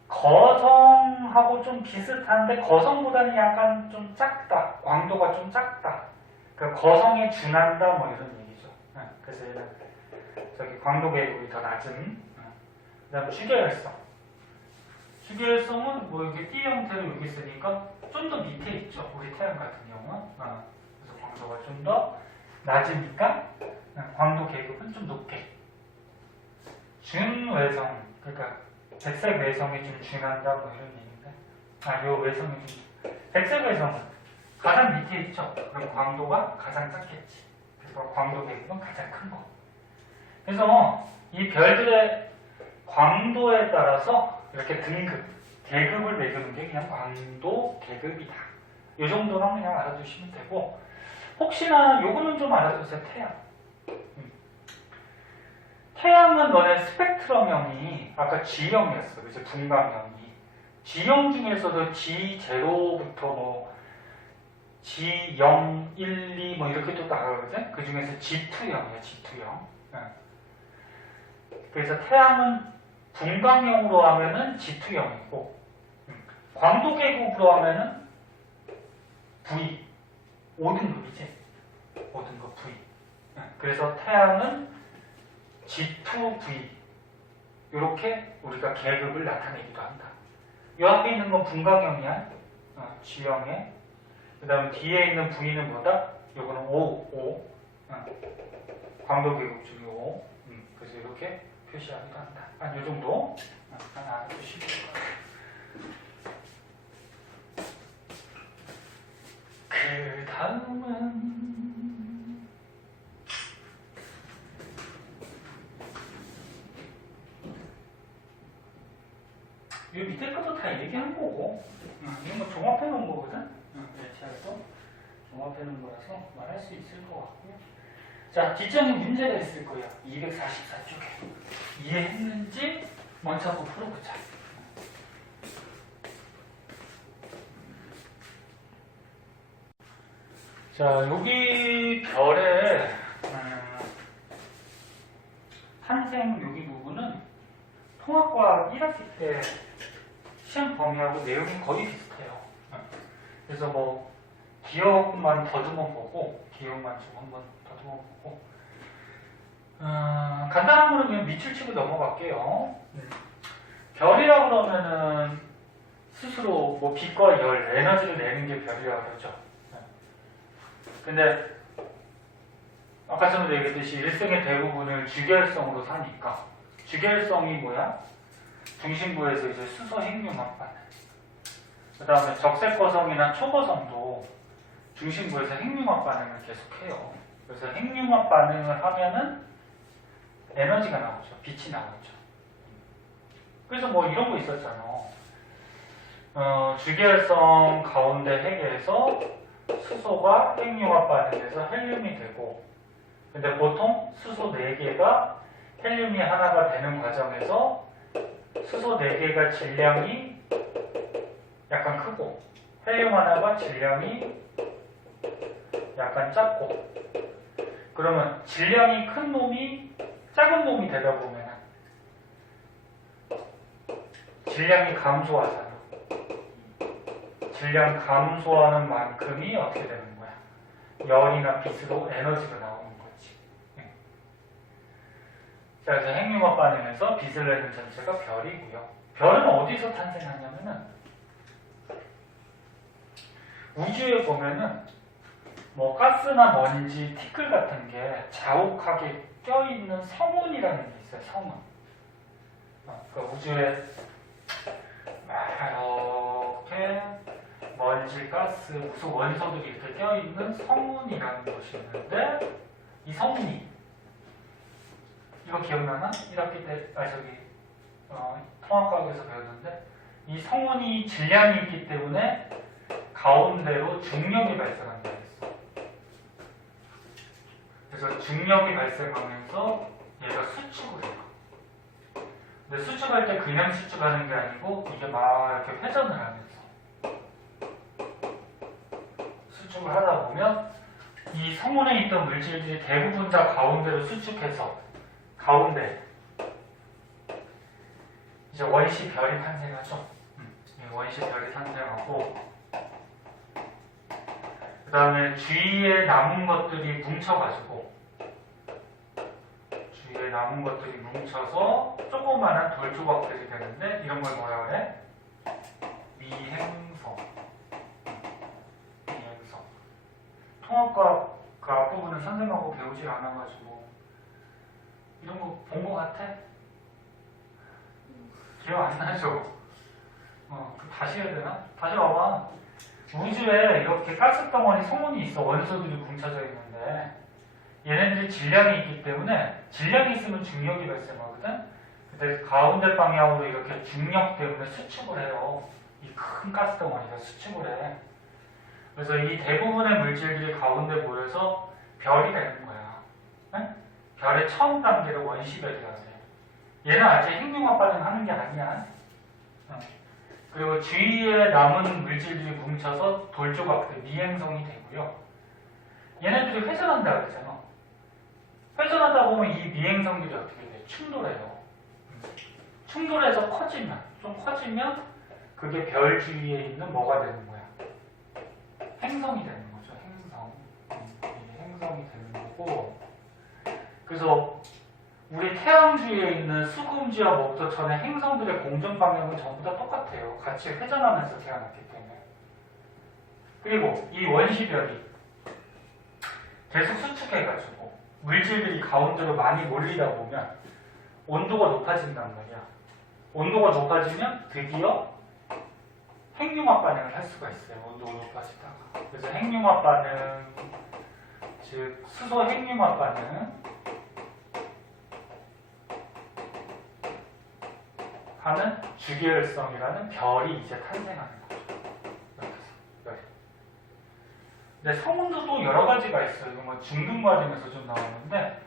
거성하고 좀 비슷한데 거성보다는 약간 좀 작다. 광도가 좀 작다. 그러니까 거성에 준한다 뭐 이런 얘기죠. 그래서 얘는 저기 광도 계급이 더 낮은. 그 다음에 주계열성. 주계열성은 뭐 이렇게 띠 형태로 여기 있으니까 좀 더 밑에 있죠. 우리 태양 같은 경우는. 그래서 광도가 좀 더 낮으니까 광도 계급은 좀 높게. 준외성. 그러니까 백색 외성이 좀 준한다 뭐 이런 얘기인데. 요 외성이 좀. 백색 외성은 가장 밑에 있죠. 그럼 광도가 가장 작겠지. 그래서 광도 계급은 가장 큰 거. 그래서 이 별들의 광도에 따라서 이렇게 등급, 계급을 매기는 게 그냥 광도 계급이다. 이 정도만 그냥 알아두시면 되고, 혹시나 요거는 좀 알아두세요. 태양. 태양은 너네 스펙트럼형이 아까 G형이었어. 그래서 분광형이. G형 중에서도 G0부터 뭐 G0, 1, 2 뭐 이렇게 또 나가거든. 그 중에서 G2형이야. G2형. 그래서 태양은 분광형으로 하면은 G2형이고 광도 계급으로 하면은 V 5등급이지. 5등급 V. 그래서 태양은 G2V 이렇게 우리가 계급을 나타내기도 한다. 이 앞에 있는 건 분광형이야. G형에. 그 다음 뒤에 있는 V는 뭐다? 요거는 5. 광도 계급 중에 5. 그래서 이렇게 표시하기도 한다. 요 정도 하나 알아두시면 될 것 같아요. 그 다음은 이 밑에 것도 다 얘기한 거고 이건 뭐 종합해 놓은 거거든. 대체해서 종합해 놓은 거라서 말할 수 있을 것 같고요. 자, 뒷장에 문제가 있을 거예요. 244쪽에. 이해했는지 먼저 한번 풀어보자. 자, 여기 별의 탄생 여기 부분은 통합과학 1학기 때 시험 범위하고 내용이 거의 비슷해요. 그래서 뭐 기억만 더듬어 보고 기억만 좀 한번 더듬어 보고 간단한 거는 그냥 밑줄 치고 넘어갈게요. 별이라고 그러면은 스스로 뭐 빛과 열, 에너지를 내는 게 별이라고 그러죠. 근데 아까 전에 얘기했듯이 일생의 대부분을 주결성으로 사니까 주결성이 뭐야? 중심부에서 이제 수소 핵융합 반응. 그 다음에 적색거성이나 초거성도 중심부에서 핵융합 반응을 계속해요. 그래서 핵융합 반응을 하면은 에너지가 나오죠. 빛이 나오죠. 그래서 뭐 이런 거 있었잖아. 주결성 가운데 핵에서 수소가 핵융합 반응해서 헬륨이 되고, 근데 보통 수소 4개가 헬륨이 하나가 되는 과정에서 수소 4개가 질량이 약간 크고 헬륨 하나가 질량이 약간 작고, 그러면 질량이 큰 놈이 작은 놈이 되다 보면 질량이 감소하잖아. 질량 감소하는 만큼이 어떻게 되는 거야? 열이나 빛으로 에너지가 나오는 거지. 자, 그래서 핵융합 반응에서 빛을 내는 전체가 별이고요. 별은 어디서 탄생하냐면은 우주에 보면은 뭐 가스나 먼지, 티끌 같은 게 자욱하게 껴있는 성운이라는 게 있어요. 성운. 그러니까 우주에 막 이렇게 먼지, 가스, 무슨 원소들이 이렇게 껴있는 성운이라는 것이 있는데, 이 성운이 이거 기억나나? 1학기 때, 통합과학에서 배웠는데, 이 성운이 질량이 있기 때문에 가운데로 중력이 발생한다고 했어. 그래서 중력이 발생하면서 얘가 수축을 해요. 근데 수축할 때 그냥 수축하는 게 아니고 이게 막 이렇게 회전을 하면서 수축을 하다 보면 이 성운에 있던 물질들이 대부분 다 가운데로 수축해서 가운데 이제 원시 별이 탄생하죠. 원시 별이 탄생하고, 그 다음에 주위에 남은 것들이 뭉쳐가지고, 주위에 남은 것들이 뭉쳐서 조그마한 돌 조각들이 되는데, 이런 걸 뭐라 그래? 미행성. 미행성. 통합과학 그 앞부분은 선생님하고 배우질 않아가지고 이런 거 본 거 같아? 기억 안 나죠? 다시 해야 되나? 다시 와봐. 우주에 이렇게 가스덩어리 성운이 있어. 원소들이 뭉쳐져 있는데 얘네들이 질량이 있기 때문에, 질량이 있으면 중력이 발생하거든. 근데 가운데 방향으로 이렇게 중력 때문에 수축을 해요. 이 큰 가스덩어리가 수축을 해. 그래서 이 대부분의 물질들이 가운데 모여서 별이 되는 거야. 네? 별의 처음 단계를 원시별이라고 해요. 얘는 아직 핵융합 반응하는 게 아니야. 그리고 주위에 남은 물질들이 뭉쳐서 돌조각들, 미행성이 되고요. 얘네들이 회전한다 그러잖아. 회전하다 보면 이 미행성들이 어떻게 돼? 충돌해요. 충돌해서 좀 커지면 그게 별 주위에 있는 뭐가 되는 거야? 행성이 되는 거죠. 행성. 이게 행성이 되는 거고, 그래서 우리 태양 주위에 있는 수금지와 목토천의 행성들의 공전 방향은 전부 다 똑같아요. 같이 회전하면서 태어났기 때문에. 그리고 이 원시별이 계속 수축해가지고 물질들이 가운데로 많이 몰리다 보면 온도가 높아진단 말이야. 온도가 높아지면 드디어 핵융합 반응을 할 수가 있어요. 온도가 높아지다가. 그래서 핵융합 반응, 즉 수소 핵융합 반응 하는 주계열성이라는 별이 이제 탄생하는 거죠. 이렇게 해서 별이. 근데 성운도 또 여러 가지가 있어요. 이거 뭐 중등 과정에서 좀 나오는데,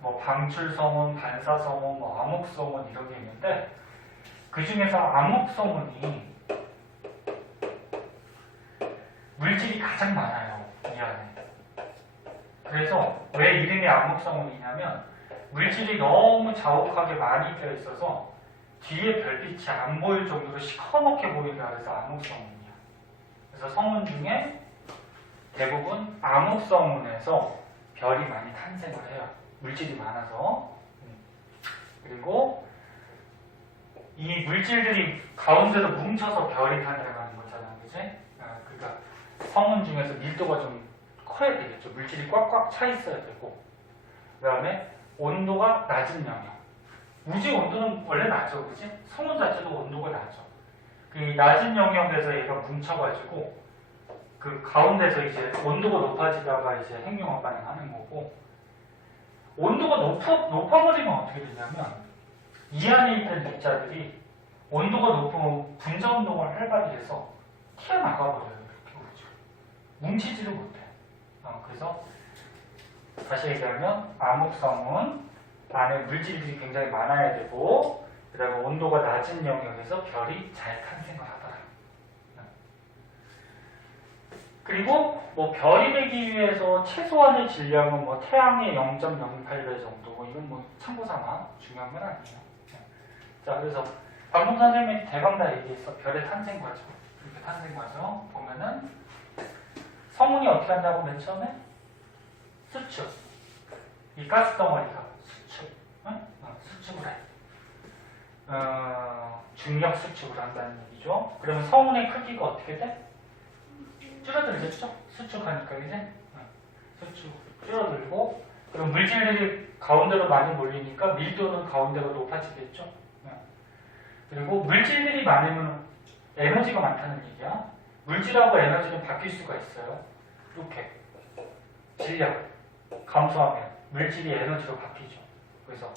뭐 방출성운, 반사성운, 뭐 암흑성운 이런 게 있는데, 그 중에서 암흑성운이 물질이 가장 많아요. 이 안에. 그래서 왜 이름이 암흑성운이냐면 물질이 너무 자욱하게 많이 껴 있어서 뒤에 별빛이 안 보일 정도로 시커멓게 보인다 그래서 암흑성운이야. 그래서 성운 중에 대부분 암흑성운에서 별이 많이 탄생을 해요. 물질이 많아서. 그리고 이 물질들이 가운데로 뭉쳐서 별이 탄생하는 거잖아. 그치? 그러니까 성운 중에서 밀도가 좀 커야 되겠죠. 물질이 꽉꽉 차 있어야 되고, 그 다음에 온도가 낮은 영역. 우주의 온도는 원래 낮죠, 그치? 성운 자체도 온도가 낮죠. 그 낮은 영역에서 얘가 뭉쳐가지고 그 가운데서 이제 온도가 높아지다가 이제 핵융합 반응하는 거고, 온도가 높아버리면 어떻게 되냐면 이 안에 있는 입자들이 온도가 높으면 분자 운동을 활발히 해서 튀어나가버려요. 이렇게 그렇죠. 뭉치지를 못해. 그래서 다시 얘기하면 암흑성은 안에 물질들이 굉장히 많아야 되고, 그 다음에 온도가 낮은 영역에서 별이 잘 탄생을 하더라. 그리고 뭐 별이 되기 위해서 최소한의 질량은 뭐 태양의 0.08배 정도, 뭐 이건 뭐 참고 삼아 중요한 건 아니에요. 자, 그래서 방금 선생님이 대강 다 얘기했어. 별의 탄생 과정. 이렇게 탄생 과정 보면은 성운이 어떻게 한다고 맨 처음에? 수축. 이 가스 덩어리가 수축. 응? 수축을 해. 중력 수축을 한다는 얘기죠. 그러면 성운의 크기가 어떻게 돼? 줄어들겠죠? 수축하니까 이제 수축 줄어들고, 그럼 물질들이 가운데로 많이 몰리니까 밀도는 가운데가 높아지겠죠? 그리고 물질들이 많으면 에너지가 많다는 얘기야. 물질하고 에너지는 바뀔 수가 있어요. 이렇게 질량 감소하면 물질이 에너지로 바뀌죠. 그래서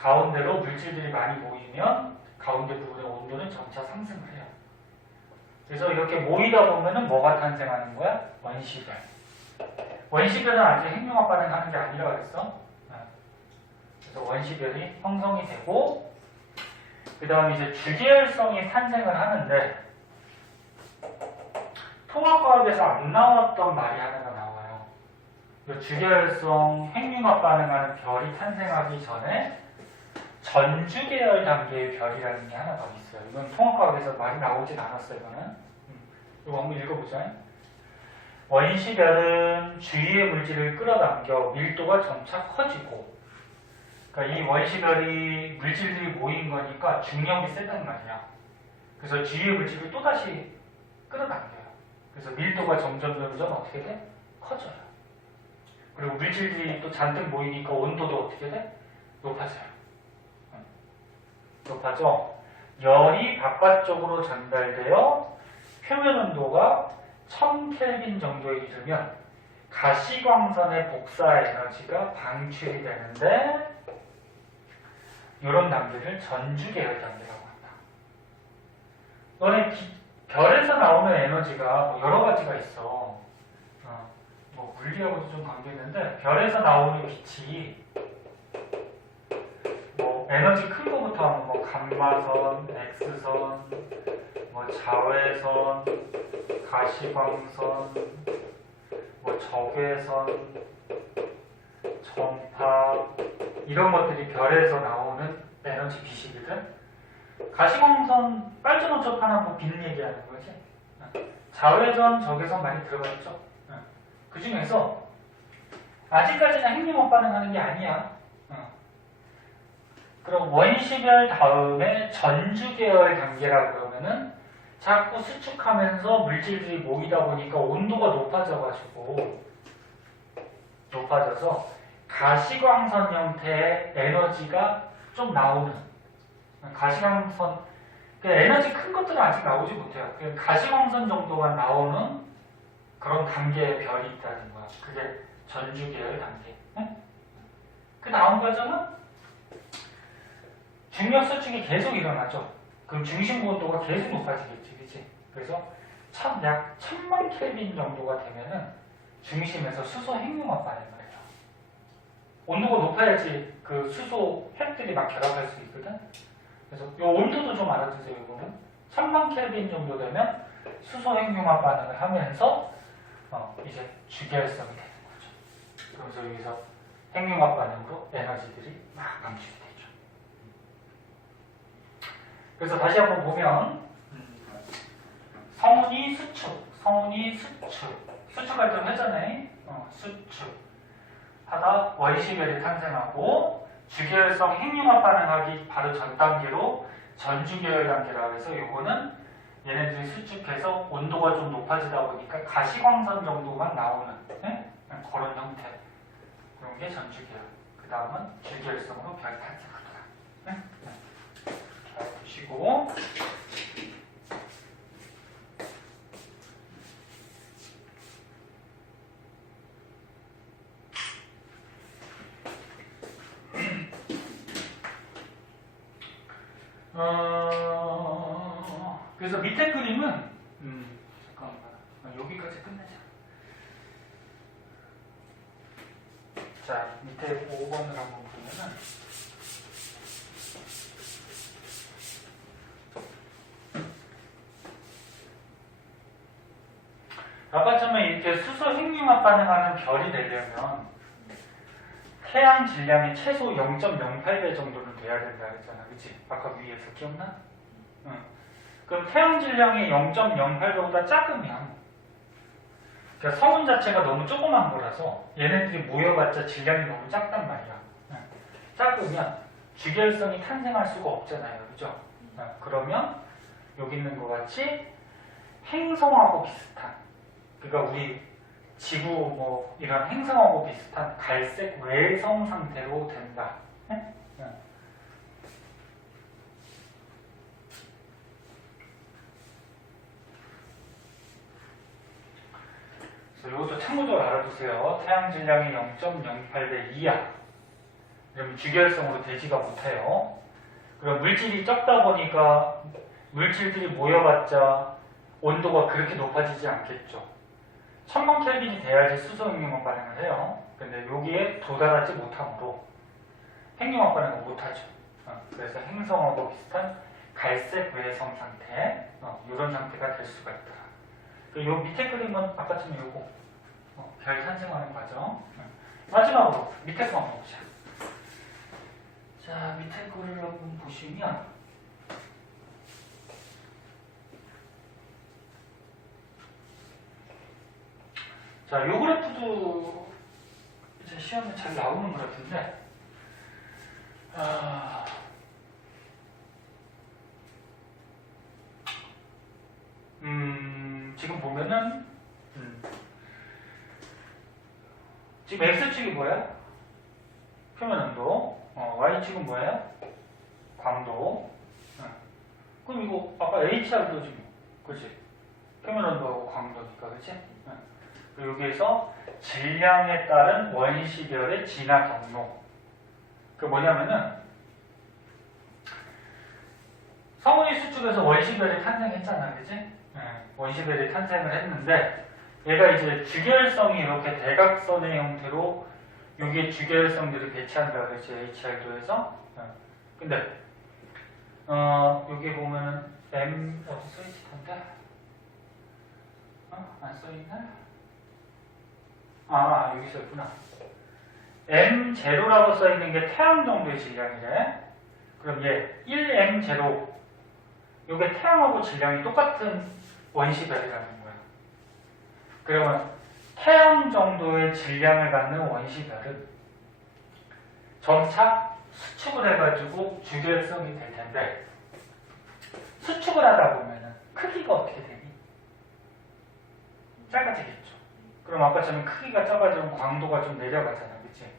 가운데로 물질들이 많이 모이면 가운데 부분의 온도는 점차 상승을 해요. 그래서 이렇게 모이다 보면은 뭐가 탄생하는 거야? 원시별. 원시별은 아직 핵융합 반응하는 게 아니라 그랬어. 그래서 원시별이 형성이 되고, 그 다음에 이제 주계열성이 탄생을 하는데, 통합과학에서 안 나왔던 말이 하나가 나와요. 주계열성 핵융합 반응하는 별이 탄생하기 전에 전주계열 단계의 별이라는 게 하나 더 있어요. 이건 통합과학에서 말이 나오진 않았어요. 이거 한번 읽어보자. 원시별은 주위의 물질을 끌어당겨 밀도가 점차 커지고, 그러니까 이 원시별이 물질들이 모인 거니까 중력이 세단 말이야. 그래서 주위의 물질을 또다시 끌어당겨요. 그래서 밀도가 점점 어떻게 돼? 커져요. 그리고 물질들이 또 잔뜩 모이니까 온도도 어떻게 돼? 높아져요. 높아져. 열이 바깥쪽으로 전달되어 표면 온도가 1000켈빈 정도에 이르면 가시광선의 복사 에너지가 방출이 되는데, 이런 단계를 전주계열 단계라고 한다. 너네 별에서 나오는 에너지가 뭐 여러 가지가 있어. 뭐 물리하고도 좀 관계 있는데, 별에서 나오는 빛이 뭐 에너지 큰 거부터 하면 뭐 감마선, X선, 뭐 자외선, 가시광선, 뭐 적외선, 전파, 이런 것들이 별에서 나오는 에너지 빛이거든. 가시광선 빨주노초 파나고 빛 얘기하는 거지. 자외선, 적외선 많이 들어갔죠. 그 중에서 아직까지는 핵융합 반응하는 게 아니야. 그럼 원시별 다음에 전주계열 단계라고 그러면은 자꾸 수축하면서 물질들이 모이다 보니까 온도가 높아져서 가시광선 형태의 에너지가 좀 나오는, 가시광선, 에너지 큰 것들은 아직 나오지 못해요. 가시광선 정도가 나오는 그런 단계의 별이 있다는 거야. 그게 전주계열 단계. 그 다음 과정은 중력 수축이 계속 일어나죠. 그럼 중심 온도가 계속 높아지겠지, 그치? 그래서 약 1000만 켈빈 정도가 되면은 중심에서 수소 핵융합 반응을 해요. 온도가 높아야지 그 수소 핵들이 막 결합할 수 있거든. 그래서 이 온도도 좀 알아두세요. 이거는 1000만 켈빈 정도 되면 수소 핵융합 반응을 하면서 이제 주계열성이 되는 거죠. 그래서 여기서 핵융합 반응으로 에너지들이 막 방출이 되죠. 그래서 다시 한번 보면 성운이 수축할 때 회전해. 수축 하다 원시별이 탄생하고, 주계열성 핵융합 반응하기 바로 전 단계로 전주계열 단계라고 해서, 요거는 얘네들이 수축해서 온도가 좀 높아지다 보니까 가시광선 정도만 나오는 그런 형태, 그런 게 전주계열. 그 다음은 주계열성으로 별이 탄생하더라. 잘 보시고, 그래서 밑에 그림은 잠깐만, 여기까지 끝내자. 자, 밑에 5번을 한번 보면은 아까처럼 이렇게 수소 핵융합 반응하는 별이 되려면 태양 질량이 최소 0.08배 정도는 돼야 된다 했잖아. 그치? 아까 위에서 기억나? 응. 그럼 태양 질량이 0.08배보다 작으면 그러니까 성운 자체가 너무 조그만 거라서 얘네들이 모여봤자 질량이 너무 작단 말이야. 응. 작으면 주결성이 탄생할 수가 없잖아요. 그죠? 응. 그러면 여기 있는 것 같이 행성하고 비슷한, 그러니까 우리 지구 뭐 이런 행성하고 비슷한 갈색 외성 상태로 된다. 네? 네. 그래서 이것도 참고적으로 알아두세요. 태양 질량이 0.08배 이하, 그러면 주결성으로 되지가 못해요. 그럼 물질이 적다 보니까 물질들이 모여봤자 온도가 그렇게 높아지지 않겠죠. 1000만 켈빈이 돼야지 수소 핵융합 반응을 해요. 근데 여기에 도달하지 못하므로 핵융합 반응을 못하죠. 그래서 행성하고 비슷한 갈색 외성 상태, 이런 상태가 될 수가 있다. 요 밑에 그림은 아까처럼 요거 별 탄생하는 과정. 마지막으로 밑에 거 한번 보자. 자, 밑에 거를 한번 보시면 자, 요 그래프도 이제 시험에 잘 나오는 그래프인데, 지금 보면은, 지금 X축이 뭐야? 표면 온도, Y축은 뭐예요? 광도. 그럼 이거 아까 HR도 지금, 그치? 표면 온도하고 광도니까, 그치? 여기에서 질량에 따른 원시별의 진화 경로. 그 뭐냐면은 성운이 수축에서 원시별이 탄생했잖아, 그지? 원시별이 탄생을 했는데 얘가 이제 주결성이 이렇게 대각선의 형태로 여기에 주결성들을 배치한다 그랬지, HR도에서. 근데 여기 보면은 M 어디 써있을 텐데? 안 써있나? 여기 있었구나. M0라고 써있는 게 태양 정도의 질량이래. 그럼 얘 1M0, 요게 태양하고 질량이 똑같은 원시별이라는 거야. 그러면 태양 정도의 질량을 갖는 원시별은 점차 수축을 해가지고 주결성이 될 텐데, 수축을 하다 보면은 크기가 어떻게 되니? 작아지겠죠. 그럼 아까처럼 크기가 작아지면 광도가 좀 내려가잖아, 그치?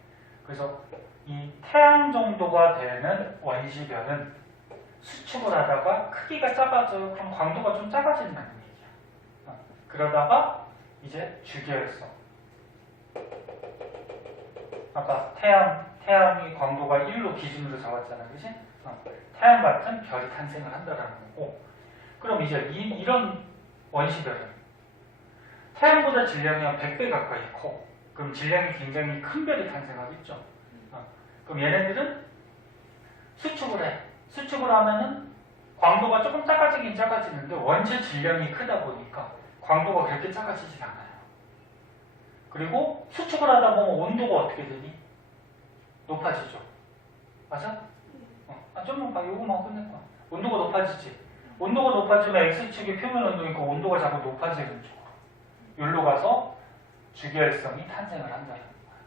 그래서 이 태양 정도가 되는 원시별은 수축을 하다가 크기가 작아져요. 그럼 광도가 좀 작아진다는 얘기야. 그러다가 이제 주결성. 아까 태양이 광도가 1로 기준으로 잡았잖아, 그치? 태양 같은 별이 탄생을 한다라는 거고. 그럼 이제 이런 원시별은 태양보다 질량이 한 100배 가까이 커. 그럼 질량이 굉장히 큰 별이 탄생하겠죠. 그럼 얘네들은 수축을 해. 수축을 하면은 광도가 조금 작아지긴 작아지는데 원체 질량이 크다 보니까 광도가 그렇게 작아지진 않아요. 그리고 수축을 하다 보면 온도가 어떻게 되니? 높아지죠. 맞아? 좀만 봐. 요거만 끝낼 거야. 온도가 높아지지. 온도가 높아지면 X축이 표면 온도니까 온도가 자꾸 높아지는 쪽. 여기로 가서 주결성이 탄생을 한다는 거야.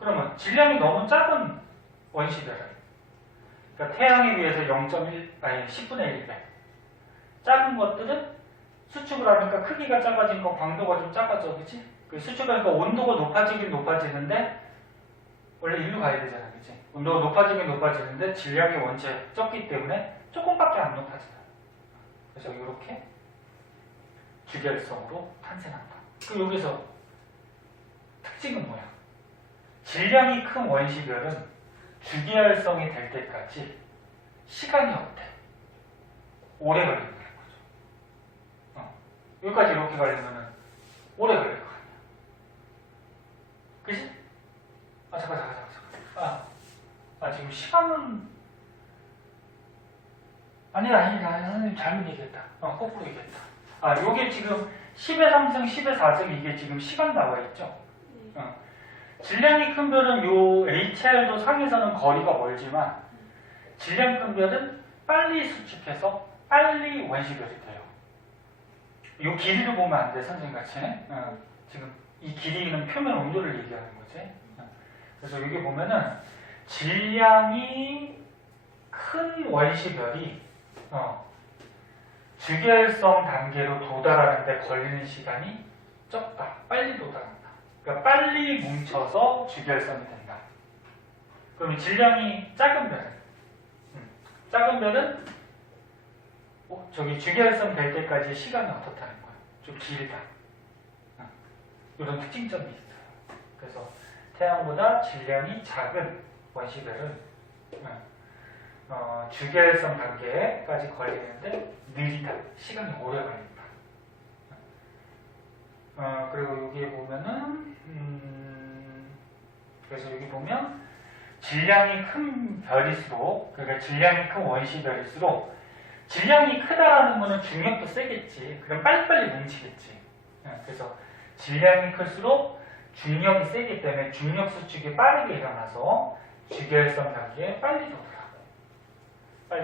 그러면 질량이 너무 작은 원시별은, 그러니까 태양에 비해서 10분의 1배 작은 것들은 수축을 하니까 크기가 작아지니까 광도가 좀 작아져, 그치? 수축을 하니까 온도가 높아지긴 높아지는데 원래 일로 가야 되잖아, 그치? 온도가 높아지긴 높아지는데 질량이 원체 적기 때문에 조금밖에 안 높아져요. 그래서 이렇게 주결성으로 탄생한다. 그럼 여기서 특징은 뭐야? 질량이 큰 원시별은 주계열성이 될 때까지 시간이 없대. 오래 걸린다는 거죠. 여기까지 이렇게 가려면은 오래 걸릴 거 아니야. 그치? 잠깐. 지금 시간은 아니라 선생님 잘못 얘기했다. 거꾸로 얘기했다. 요게 지금 10의 3승, 10의 4승 이게 지금 시간 나와 있죠. 네. 질량이 큰 별은 요 HR도 상에서는 거리가 멀지만 질량 큰 별은 빨리 수축해서 빨리 원시별이 돼요. 요 길이를 보면 안 돼, 선생님같이. 지금 이 길이는 표면 온도를 얘기하는 거지. 그래서 여기 보면은 질량이 큰 원시별이 주결성 단계로 도달하는데 걸리는 시간이 적다. 빨리 도달한다. 그러니까 빨리 뭉쳐서 주결성이 된다. 그러면 질량이 작은 별은? 작은 별은 저기 주결성 될 때까지 시간이 어떻다는 거야? 좀 길다. 이런 특징점이 있어요. 그래서 태양보다 질량이 작은 원시별은 주결성 단계까지 걸리는데 느리다. 시간이 오래 걸린다. 그리고 여기에 보면은 그래서 여기 보면 질량이 큰 별일수록, 그러니까 질량이 큰 원시별일수록 질량이 크다라는 거는 중력도 세겠지. 그럼 빨리빨리 뭉치겠지. 그래서 질량이 클수록 중력이 세기 때문에 중력 수축이 빠르게 일어나서 주결성 단계에 빨리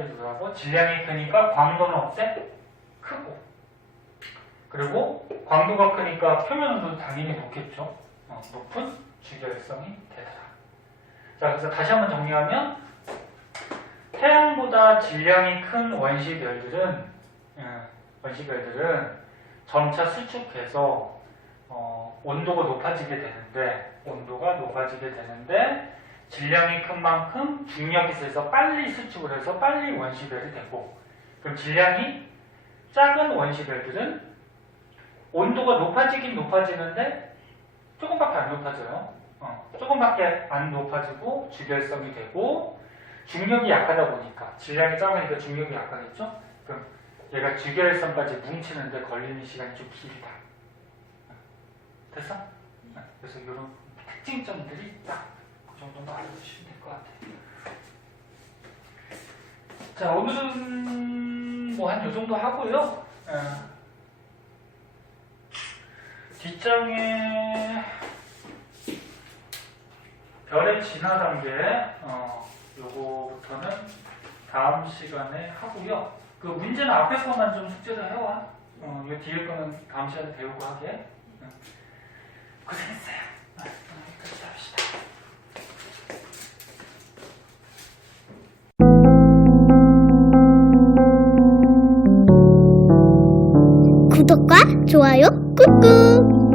도달하고 질량이 크니까 광도는 어때? 크고. 그리고 광도가 크니까 표면 온도도 당연히 높겠죠. 높은 주결성이 되더라. 자, 그래서 다시 한번 정리하면 태양보다 질량이 큰 원시별들은 점차 수축해서 온도가 높아지게 되는데 질량이 큰 만큼 중력이 세서 빨리 수축을 해서 빨리 원시별이 되고, 그럼 질량이 작은 원시별들은 온도가 높아지긴 높아지는데 조금밖에 안 높아져요. 조금밖에 안 높아지고 주결성이 되고, 중력이 약하다 보니까 질량이 작으니까 중력이 약하겠죠? 그럼 얘가 주결성까지 뭉치는데 걸리는 시간이 좀 길다. 됐어? 그래서 이런 특징점들이 딱 그 정도만 알아두시면 될 것 같아요. 자, 오늘은 뭐 한 요 정도 하고요. 뒷장에 별의 진화 단계, 요거부터는 다음 시간에 하고요. 그 문제는 앞에 거만 좀 숙제를 해와. 요 뒤에 거는 다음 시간에 배우고 하게. 고생했어요. 여기까지 합시다. 구독과 좋아요 꾹꾹.